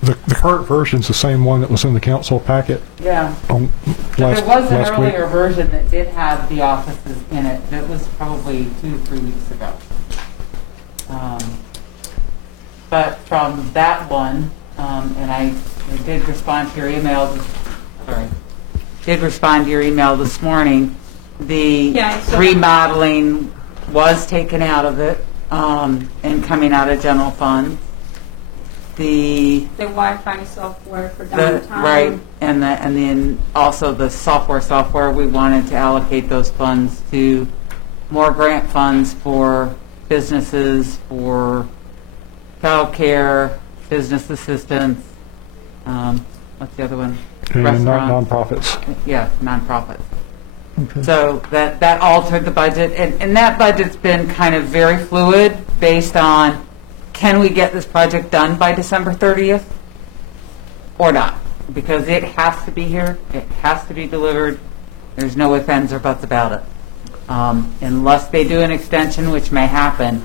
The current version's the same one that was in the council packet Yeah. on But last there was an last week. earlier version that did have the offices in it. That was probably 2 to 3 weeks ago. But from that one, and I did respond to your email. Did respond to your email this morning. The Yeah, so- remodeling was taken out of it and coming out of general funds. The Wi-Fi software for The, downtown. right, and then also the software, we wanted to allocate those funds to more grant funds for businesses, for childcare, business assistance, what's the other one? And Restaurants. nonprofits. Yeah, nonprofits. Okay. So that altered the budget, and that budget's been kind of very fluid based on, can we get this project done by December 30th or not? Because it has to be here, it has to be delivered, there's no ifs, ands, or buts about it. Unless they do an extension, which may happen,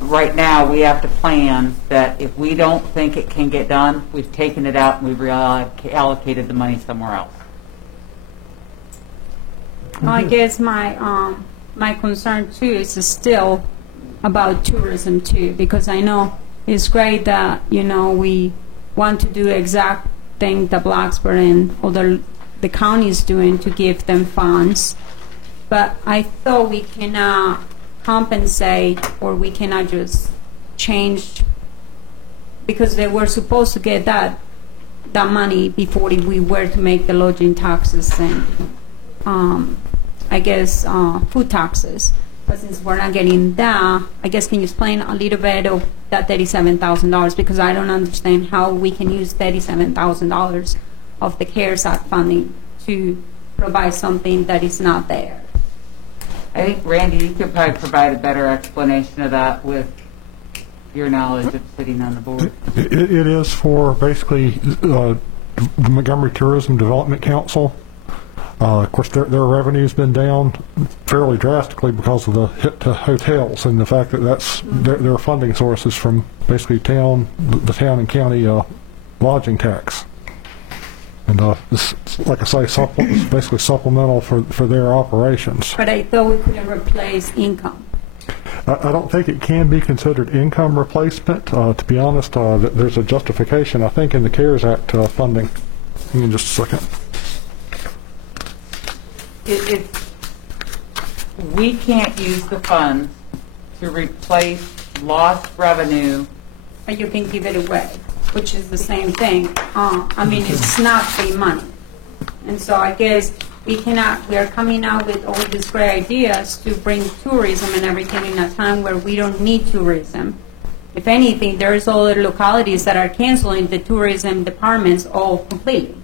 right now, we have to plan that if we don't think it can get done, we've taken it out and we've reallocated the money somewhere else. I guess my concern too is still about tourism too, because I know it's great that, we want to do the exact thing that Blacksburg and other the county is doing to give them funds, but I thought we cannot compensate, or we cannot just change, because they were supposed to get that money before we were to make the lodging taxes and I guess food taxes. But since we're not getting that, I guess can you explain a little bit of that $37,000, because I don't understand how we can use $37,000 of the CARES Act funding to provide something that is not there. I think, Randy, you could probably provide a better explanation of that with your knowledge of sitting on the board. It is for basically the Montgomery Tourism Development Council. Of course, their revenue's been down fairly drastically because of the hit to hotels and the fact that that's their funding sources from basically the town and county lodging tax. And this, like I say, it's basically supplemental for their operations. But I thought we couldn't replace income. I don't think it can be considered income replacement. To be honest, there's a justification, I think, in the CARES Act funding. Give me just a second. We can't use the funds to replace lost revenue. But you can give it away, which is the same thing. I mean, it's not free money. And so I guess we are coming out with all these great ideas to bring tourism and everything in a time where we don't need tourism. If anything, there's other localities that are canceling the tourism departments all completely,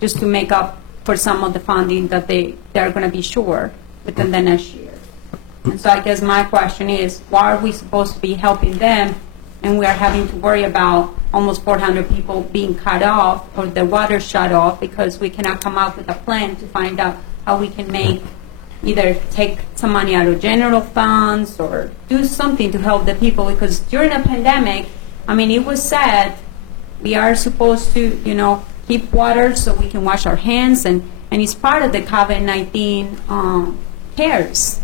just to make up for some of the funding that they're going to be short within the next year. And so I guess my question is, why are we supposed to be helping them, and we are having to worry about almost 400 people being cut off or the water shut off because we cannot come up with a plan to find out how we can either take some money out of general funds or do something to help the people, because during a pandemic, I mean, it was said we are supposed to, keep water so we can wash our hands, and it's part of the COVID-19 cares.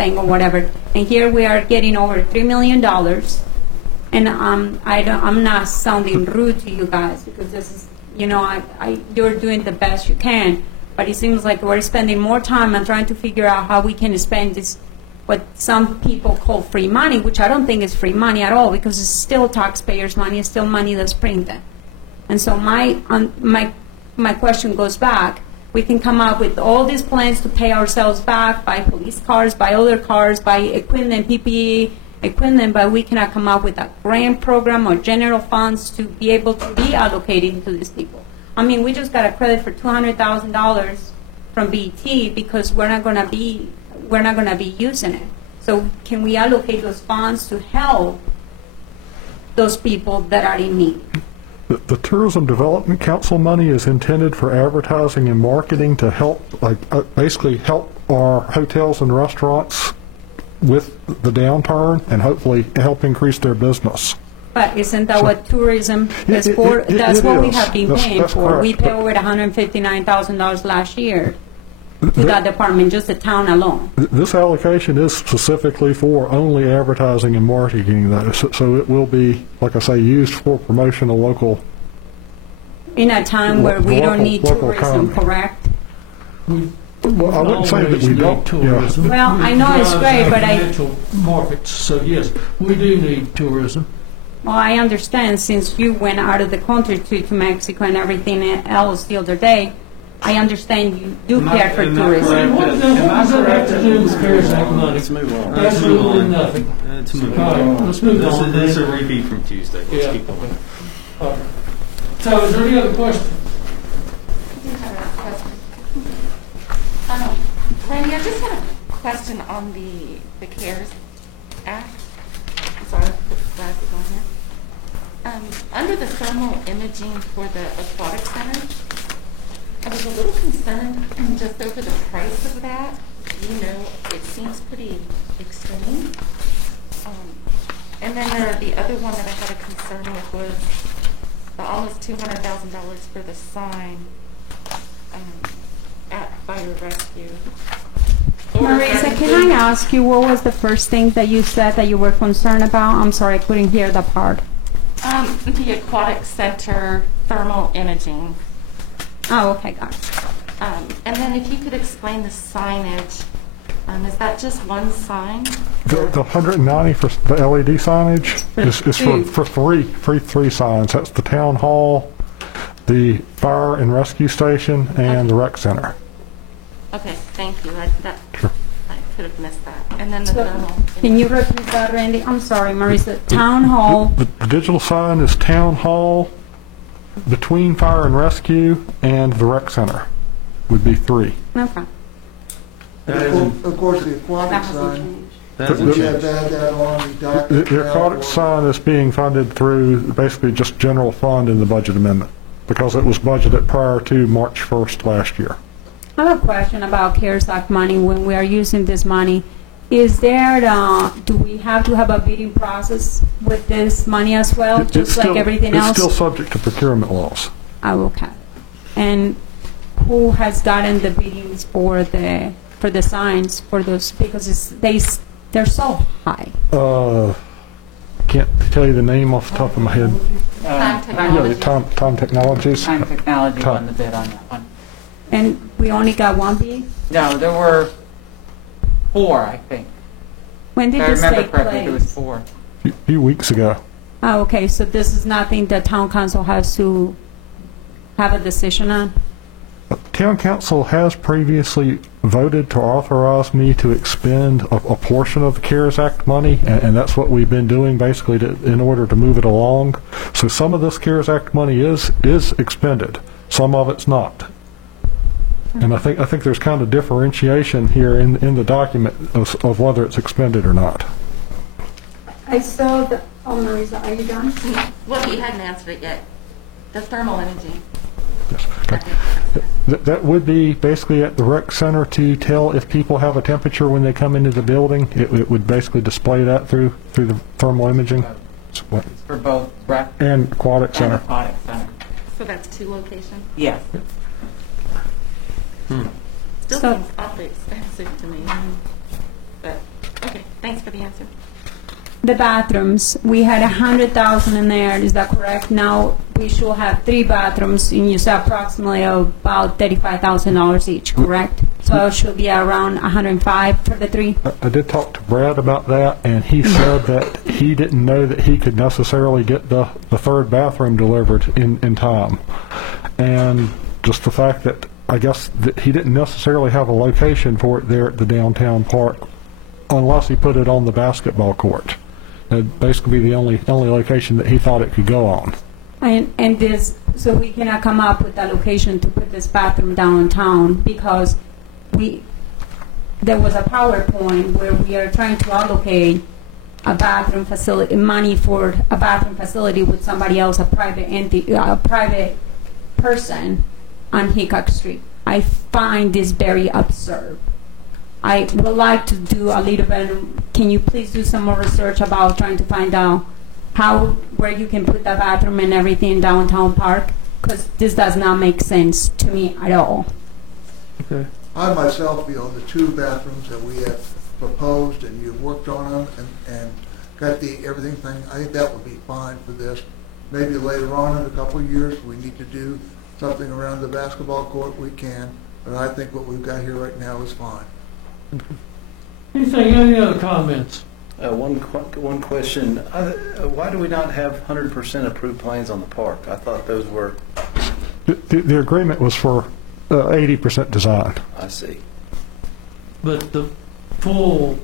thing or whatever. And here we are getting over $3 million. And I'm not sounding rude to you guys because this is, you're doing the best you can. But it seems like we're spending more time on trying to figure out how we can spend this, what some people call free money, which I don't think is free money at all because it's still taxpayers' money, it's still money that's printed. And so my question goes back. We can come up with all these plans to pay ourselves back, buy police cars, buy other cars, buy equipment, PPE equipment, but we cannot come up with a grant program or general funds to be able to be allocated to these people. I mean, we just got a credit for $200,000 from BET because we're not going to be using it. So can we allocate those funds to help those people that are in need? The Tourism Development Council money is intended for advertising and marketing to help, basically help our hotels and restaurants with the downturn and hopefully help increase their business. But isn't that what tourism is for? That's what we have been paying for. Correct. We paid over $159,000 last year to that department, just the town alone. This allocation is specifically for only advertising and marketing, though, so it will be, like I say, used for promotion of local. In a time where we don't need local tourism, economy. correct? Well, I wouldn't say that Always we need don't. tourism. Yeah. Well, I know it's great, but Financial markets, so yes, we do need tourism. Well, I understand since you went out of the country to Mexico and everything else the other day, I understand you do care for tourism. What does that have to do with CARES Act money? Let's move on. Absolutely nothing. Let's move All right, on. let's move on. This is a repeat from Tuesday. Let's Yeah. keep going. All right. So is there any other questions? I do have a question. Randy, I just had a question on the CARES Act. I'm sorry, I put the glasses on here. Under the thermal imaging for the aquatic center, I was a little concerned just over the price of that. It seems pretty extreme. And then the other one that I had a concern with was the almost $200,000 for the sign at Fire Rescue. Marisa, can I ask you, what was the first thing that you said that you were concerned about? I'm sorry, I couldn't hear that part. The aquatic center thermal imaging. Oh, okay, got it. And then if you could explain the signage, is that just one sign? The 190 for the LED signage is for three signs. That's the town hall, the fire and rescue station, and the rec center. Okay, thank you. Sure. I could have missed that. And then the thermal. Can you repeat that, Randy? I'm sorry, Marisa. Town hall. The digital sign is town hall, between fire and rescue, and the rec center would be 3. Okay. Of course, the aquatic That hasn't sign, changed. That The- hasn't we have changed. to add that on the The document. aquatic sign is being funded through basically just general fund in the budget amendment because it was budgeted prior to March 1st last year. I have a question about CARES Act money. When we are using this money, is there, do we have to have a bidding process with this money as well, It's just like still- everything It's else? still subject to procurement laws. Oh, okay. And who has gotten the biddings for the signs for those? Because they're so high. Can't tell you the name off the top of my head. Time Yeah, technology. Time Technologies. Time Technology Time. won the bid on that one. And we only got one bid? No, there were 4, I think. When did If I this remember take correctly, there was place? 4. A few weeks ago. Oh, okay, so this is nothing that town council has to have a decision on? Town council has previously voted to authorize me to expend a portion of the CARES Act money, and that's what we've been doing basically in order to move it along. So some of this CARES Act money is expended, some of it's not. And I think there's kind of differentiation here in the document of whether it's expended or not. I saw the, oh, Marisa, are you done? Well, he hadn't answered it yet. The thermal imaging. Yes, okay. That would be basically at the rec center to tell if people have a temperature when they come into the building. It would basically display that through the thermal imaging. It's for both rec And aquatic and center. aquatic center. So that's 2 locations? Yes. Still So- seems awfully expensive to me. but, okay, thanks for the answer. The bathrooms, we had 100,000 in there, is that correct? Now, we should have 3 bathrooms, and you said approximately about $35,000 each, correct? So it should be around 105 for the 3? I did talk to Brad about that, and he said that he didn't know that he could necessarily get the 3rd bathroom delivered in time. And just the fact that I guess that he didn't necessarily have a location for it there at the downtown park unless he put it on the basketball court. It'd basically be the only location that he thought it could go on. And this, so we cannot come up with a location to put this bathroom downtown because there was a PowerPoint where we are trying to allocate a bathroom facility, money for a bathroom facility with somebody else, a private person on Hickok Street. I find this very absurd. I would like to do a little bit, can you please do some more research about trying to find out where you can put the bathroom and everything in downtown park? Because this does not make sense to me at all. Okay. I myself feel the 2 bathrooms that we have proposed and you've worked on them and got everything thing, I think that would be fine for this. Maybe later on in a couple of years we need to do something around the basketball court, we can, but I think what we've got here right now is fine. Any other comments? One question. Why do we not have 100% approved plans on the park? I thought those were... The agreement was for 80% design. I see. But the full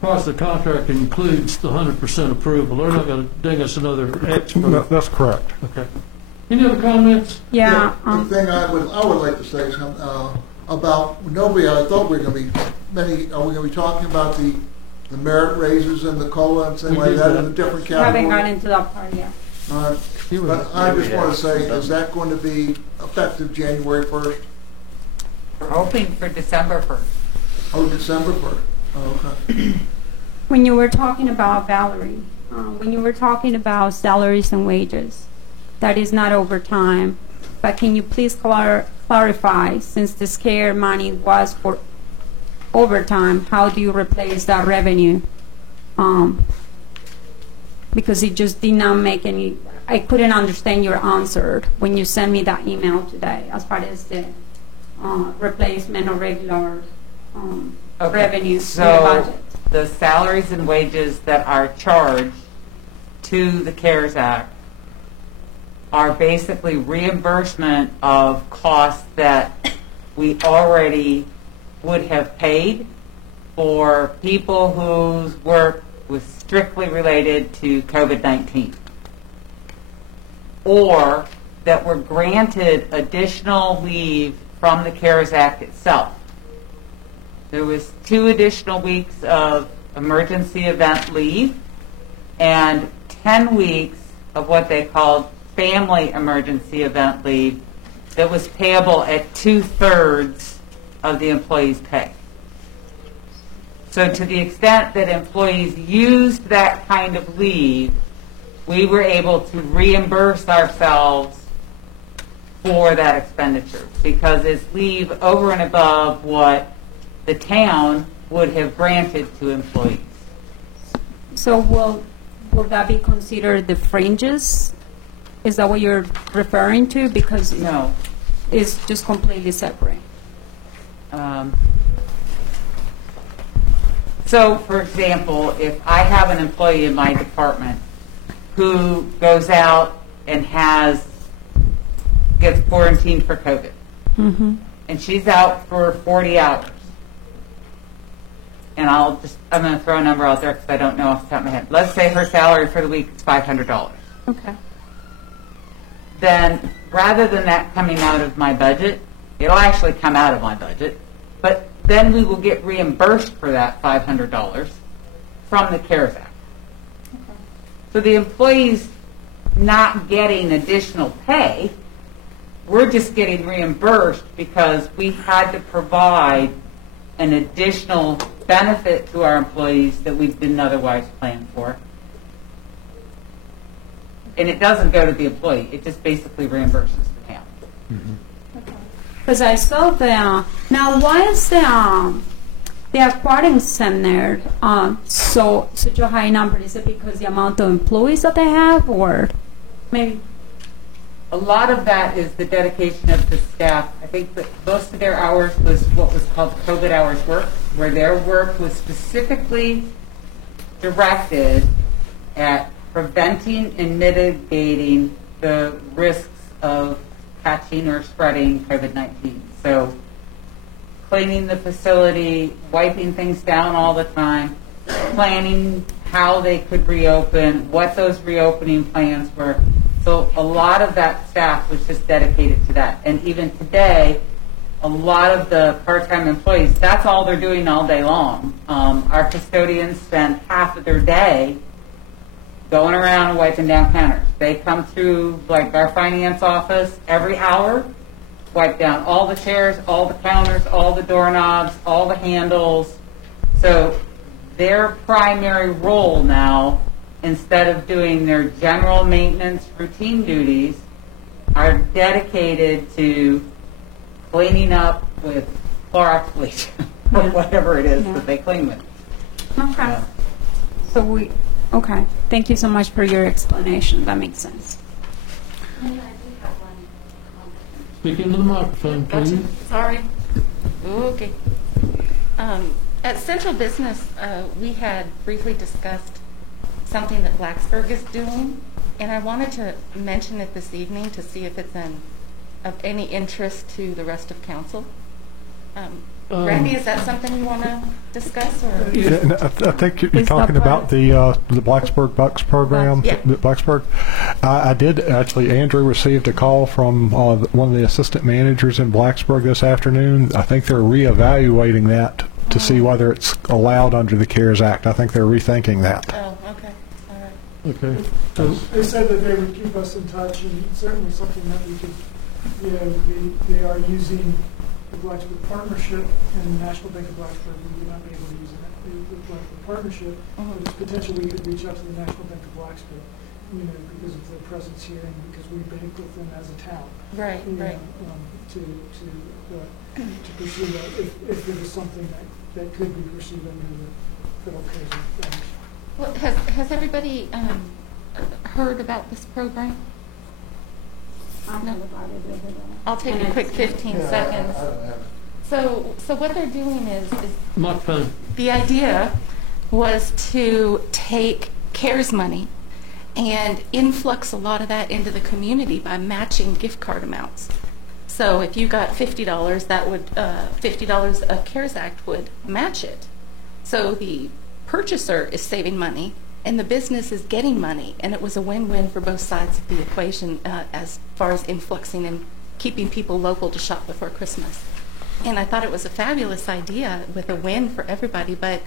price of the contract includes the 100% approval. They're not going to ding us another X. That's correct. Okay. Any other comments? Yeah. The thing I would like to say is about nobody. I thought we were going to be many. Are we going to be talking about the merit raises and the COLA and things like that in a different We haven't category? gotten into that part yet. But I just want to say, is that going to be effective January 1st? We're hoping for December 1st. Oh, December 1st. Oh, okay. When you were talking about Valerie, when you were talking about salaries and wages, that is not overtime. But can you please clarify, since the scare money was for overtime, how do you replace that revenue? Because it just did not make any, I couldn't understand your answer when you sent me that email today as far as the replacement of regular revenues to the budget. The salaries and wages that are charged to the CARES Act are basically reimbursement of costs that we already would have paid for people whose work was strictly related to COVID-19 or that were granted additional leave from the CARES Act itself. There was 2 additional weeks of emergency event leave and 10 weeks of what they called family emergency event leave that was payable at 2/3 of the employee's pay. So to the extent that employees used that kind of leave, we were able to reimburse ourselves for that expenditure because it's leave over and above what the town would have granted to employees. So will that be considered the fringes? Is that what you're referring to? Because No. it's just completely separate. So, for example, if I have an employee in my department who goes out and gets quarantined for COVID, and she's out for 40 hours, and I'm going to throw a number out there because I don't know off the top of my head. Let's say her salary for the week is $500. Okay. Then rather than that coming out of my budget, it'll actually come out of my budget, but then we will get reimbursed for that $500 from the CARES Act. Okay. So the employee's not getting additional pay, we're just getting reimbursed because we had to provide an additional benefit to our employees that we didn't otherwise plan for. And it doesn't go to the employee. It just basically reimburses the town. Because I saw the now why is the The aquatic center, so such a high number, is it because the amount of employees that they have, or maybe? A lot of that is the dedication of the staff. I think that most of their hours was what was called COVID hours work, where their work was specifically directed at preventing and mitigating the risks of catching or spreading COVID-19. So cleaning the facility, wiping things down all the time, planning how they could reopen, what those reopening plans were. So a lot of that staff was just dedicated to that. And even today, a lot of the part-time employees, that's all they're doing all day long. Our custodians spend half of their day going around and wiping down counters. They come through, like, our finance office every hour, wipe down all the chairs, all the counters, all the doorknobs, all the handles. So their primary role now, instead of doing their general maintenance routine duties, are dedicated to cleaning up with Clorox bleach or whatever it is that they clean with. Okay. So okay. Thank you so much for your explanation. That makes sense. Speak into the microphone, please. Sorry. Okay. At Central Business, we had briefly discussed something that Blacksburg is doing, and I wanted to mention it this evening to see if it's of any interest to the rest of council. Randy, is that something you want to discuss? Or? Yeah, and I think you're talking about the Blacksburg Bucks program. Yeah. Blacksburg. I did actually. Andrew received a call from one of the assistant managers in Blacksburg this afternoon. I think they're reevaluating that to see whether it's allowed under the CARES Act. I think they're rethinking that. Oh, okay. All right. Okay. So, They said that they would keep us in touch, and certainly something that we could, they are using the Blacksburg Partnership and the National Bank of Blacksburg. We would not be able to use the Blacksburg Partnership, but it's potential we could reach out to the National Bank of Blacksburg, because of their presence here and because we bank with them as a town. Right, right. To pursue that, if it is something that could be pursued under the federal CARES Act. Well, has everybody heard about this program? No. I'll take a quick 15 seconds. So what they're doing is microphone. the idea was to take CARES money and influx a lot of that into the community by matching gift card amounts. So if you got $50, that would $50 of CARES Act would match it. So the purchaser is saving money, and the business is getting money, and it was a win-win for both sides of the equation as far as influxing and keeping people local to shop before Christmas. And I thought it was a fabulous idea with a win for everybody, but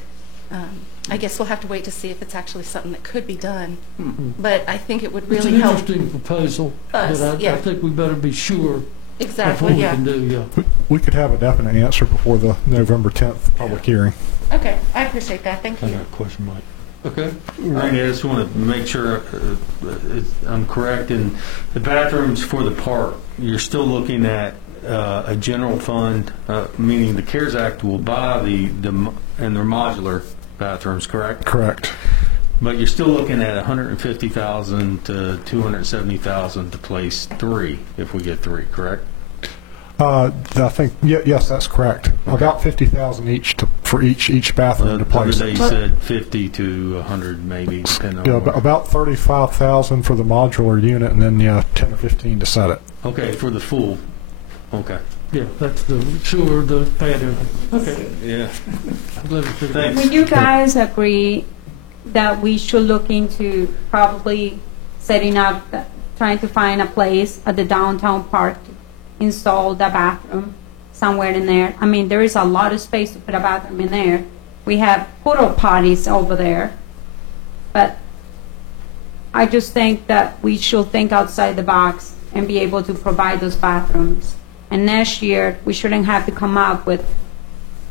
I guess we'll have to wait to see if it's actually something that could be done. Mm-hmm. But I think it would It's really an help. interesting proposal, Us, but I think we better be sure Exactly, of what yeah. we can do, yeah. We could have a definite answer before the November 10th public hearing. Okay, I appreciate that. Thank I you. got a question, Mike. Okay. Randy, I just want to make sure I'm correct. In the bathrooms for the park, you're still looking at a general fund, meaning the CARES Act will buy and they're modular bathrooms, correct? Correct. But you're still looking at $150,000 to $270,000 to place 3, if we get 3, correct? I think yes, that's correct. About 50,000 each for each bathroom to The other place. day you said 50 to 100, maybe, depending on. Yeah, what. about 35,000 for the modular unit, and then 10 or 15 to set it. Okay, for the full. Okay. Yeah, that's the patio. Okay. Yeah. I'm glad we figured it out. Thanks. Would you guys agree that we should look into probably setting up, trying to find a place at the downtown park to install the bathroom somewhere in there? I mean, there is a lot of space to put a bathroom in there. We have porta potties over there, but I just think that we should think outside the box and be able to provide those bathrooms. And next year, we shouldn't have to come up with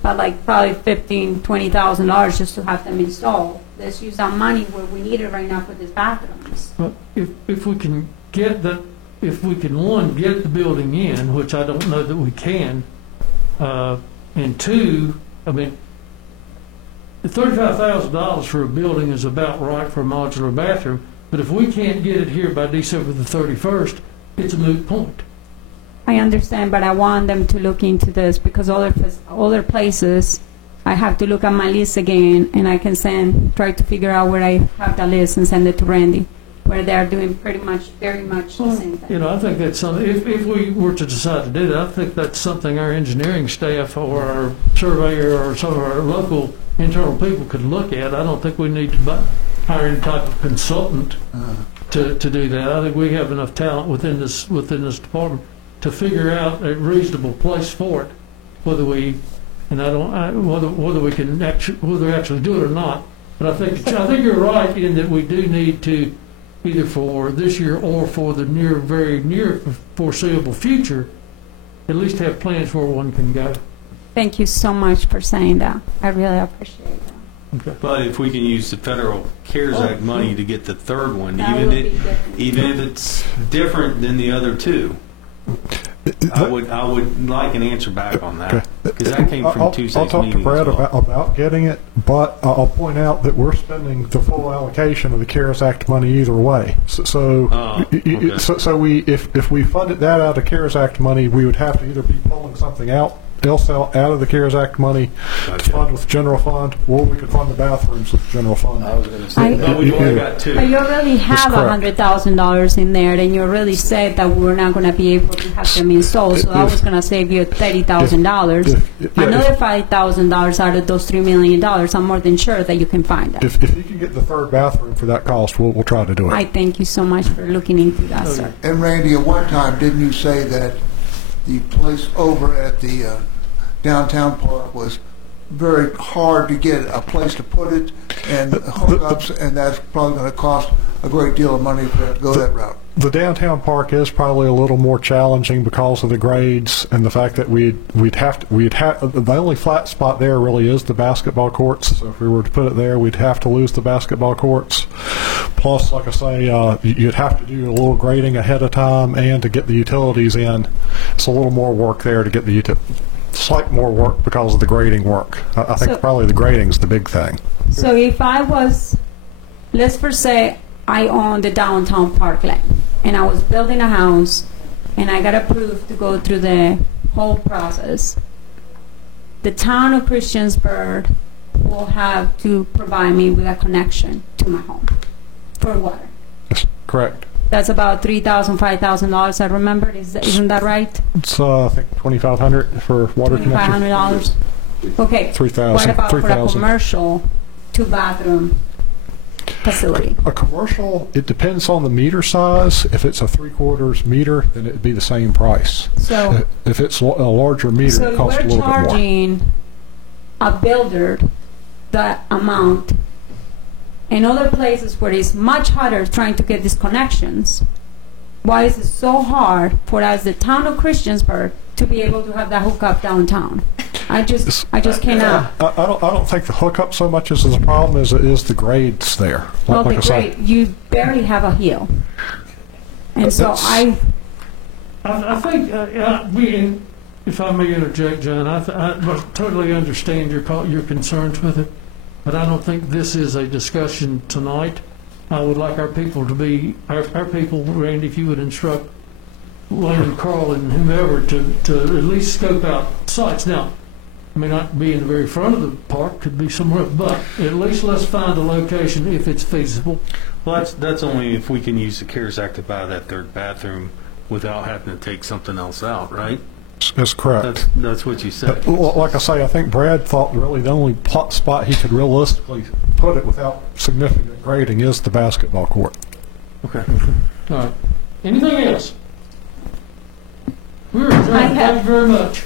probably $15,000, $20,000 just to have them installed. Let's use our money where we need it right now for these bathrooms. Well, if we can get the, if we can, one, get the building in, which I don't know that we can, and two, I mean, $35,000 for a building is about right for a modular bathroom, but if we can't get it here by December the 31st, it's a moot point. I understand, but I want them to look into this because other places, I have to look at my list again, and I can try to figure out where I have the list and send it to Randy, where they are doing very much the same thing. I think that's something, if we were to decide to do that, I think that's something our engineering staff or our surveyor or some of our local internal people could look at. I don't think we need to hire any type of consultant to do that. I think we have enough talent within this department to figure out a reasonable place for it, whether we can actually do it or not. But I think you're right in that we do need to, either for this year or for the very near foreseeable future, at least have plans where one can go. Thank you so much for saying that. I really appreciate that. Okay. But if we can use the federal CARES Act money to get the third one, That even would be different. even if it's different than the other two, I would like an answer back on that, because that came from Tuesday's I'll talk to meeting Brad as well. about getting it, but I'll point out that we're spending the full allocation of the CARES Act money either way. So if we funded that out of CARES Act money, we would have to either be pulling something else out of the CARES Act money to fund with general fund, or we could fund the bathrooms with general fund. I was going to say No, we've only got two. But you already have correct. $100,000 in there, and you already said that we're not going to be able to have them installed, so I was going to save you $30,000. Another $5,000 out of those $3 million, I'm more than sure that you can find that. If you can get the third bathroom for that cost, we'll try to do it. I thank you so much for looking into that, sir. And Randy, at one time, didn't you say that the place over at the downtown park was very hard to get a place to put it and hookups, and that's probably going to cost a great deal of money to go that route? The downtown park is probably a little more challenging because of the grades and the fact that we'd have the only flat spot there really is the basketball courts. So if we were to put it there, we'd have to lose the basketball courts. Plus, like I say, you'd have to do a little grading ahead of time, and to get the utilities in, it's a little more work there to get the slight more work because of the grading work. I think probably the grading's the big thing. So if I was, let's first say I own the downtown parkland, and I was building a house, and I got approved to go through the whole process, the town of Christiansburg will have to provide me with a connection to my home for water. Yes, correct. That's about $3,000, $5,000. I remember. Isn't that right? It's I think $2,500 for water connection. $2,500. Okay. $3,000. What about for a $3,000. commercial 2-bathroom facility? A commercial, it depends on the meter size. If it's a 3/4 meter, then it'd be the same price. So if it's a larger meter, it costs a little bit more. So we're charging a builder that amount. In other places where it's much harder trying to get these connections, why is it so hard for us, the town of Christiansburg, to be able to have that hookup downtown? I just cannot. I don't think the hookup so much is the problem as it is the grades there. Well, Like I the say. grade, you barely have a hill. And so I think, if I may interject, John, I totally understand your concerns with it, but I don't think this is a discussion tonight. I would like our people to be, our people, Randy, if you would instruct Lane and Carl and whomever to at least scope out sites. Now, it may not be in the very front of the park, could be somewhere, but at least let's find a location if it's feasible. Well, that's only if we can use the CARES Act to buy that third bathroom without having to take something else out, right? That's correct. That's what you said. Like I say, I think Brad thought really the only spot he could realistically put it without significant grading is the basketball court. Okay. All right. Anything else? We're adjourned. Thank you very much.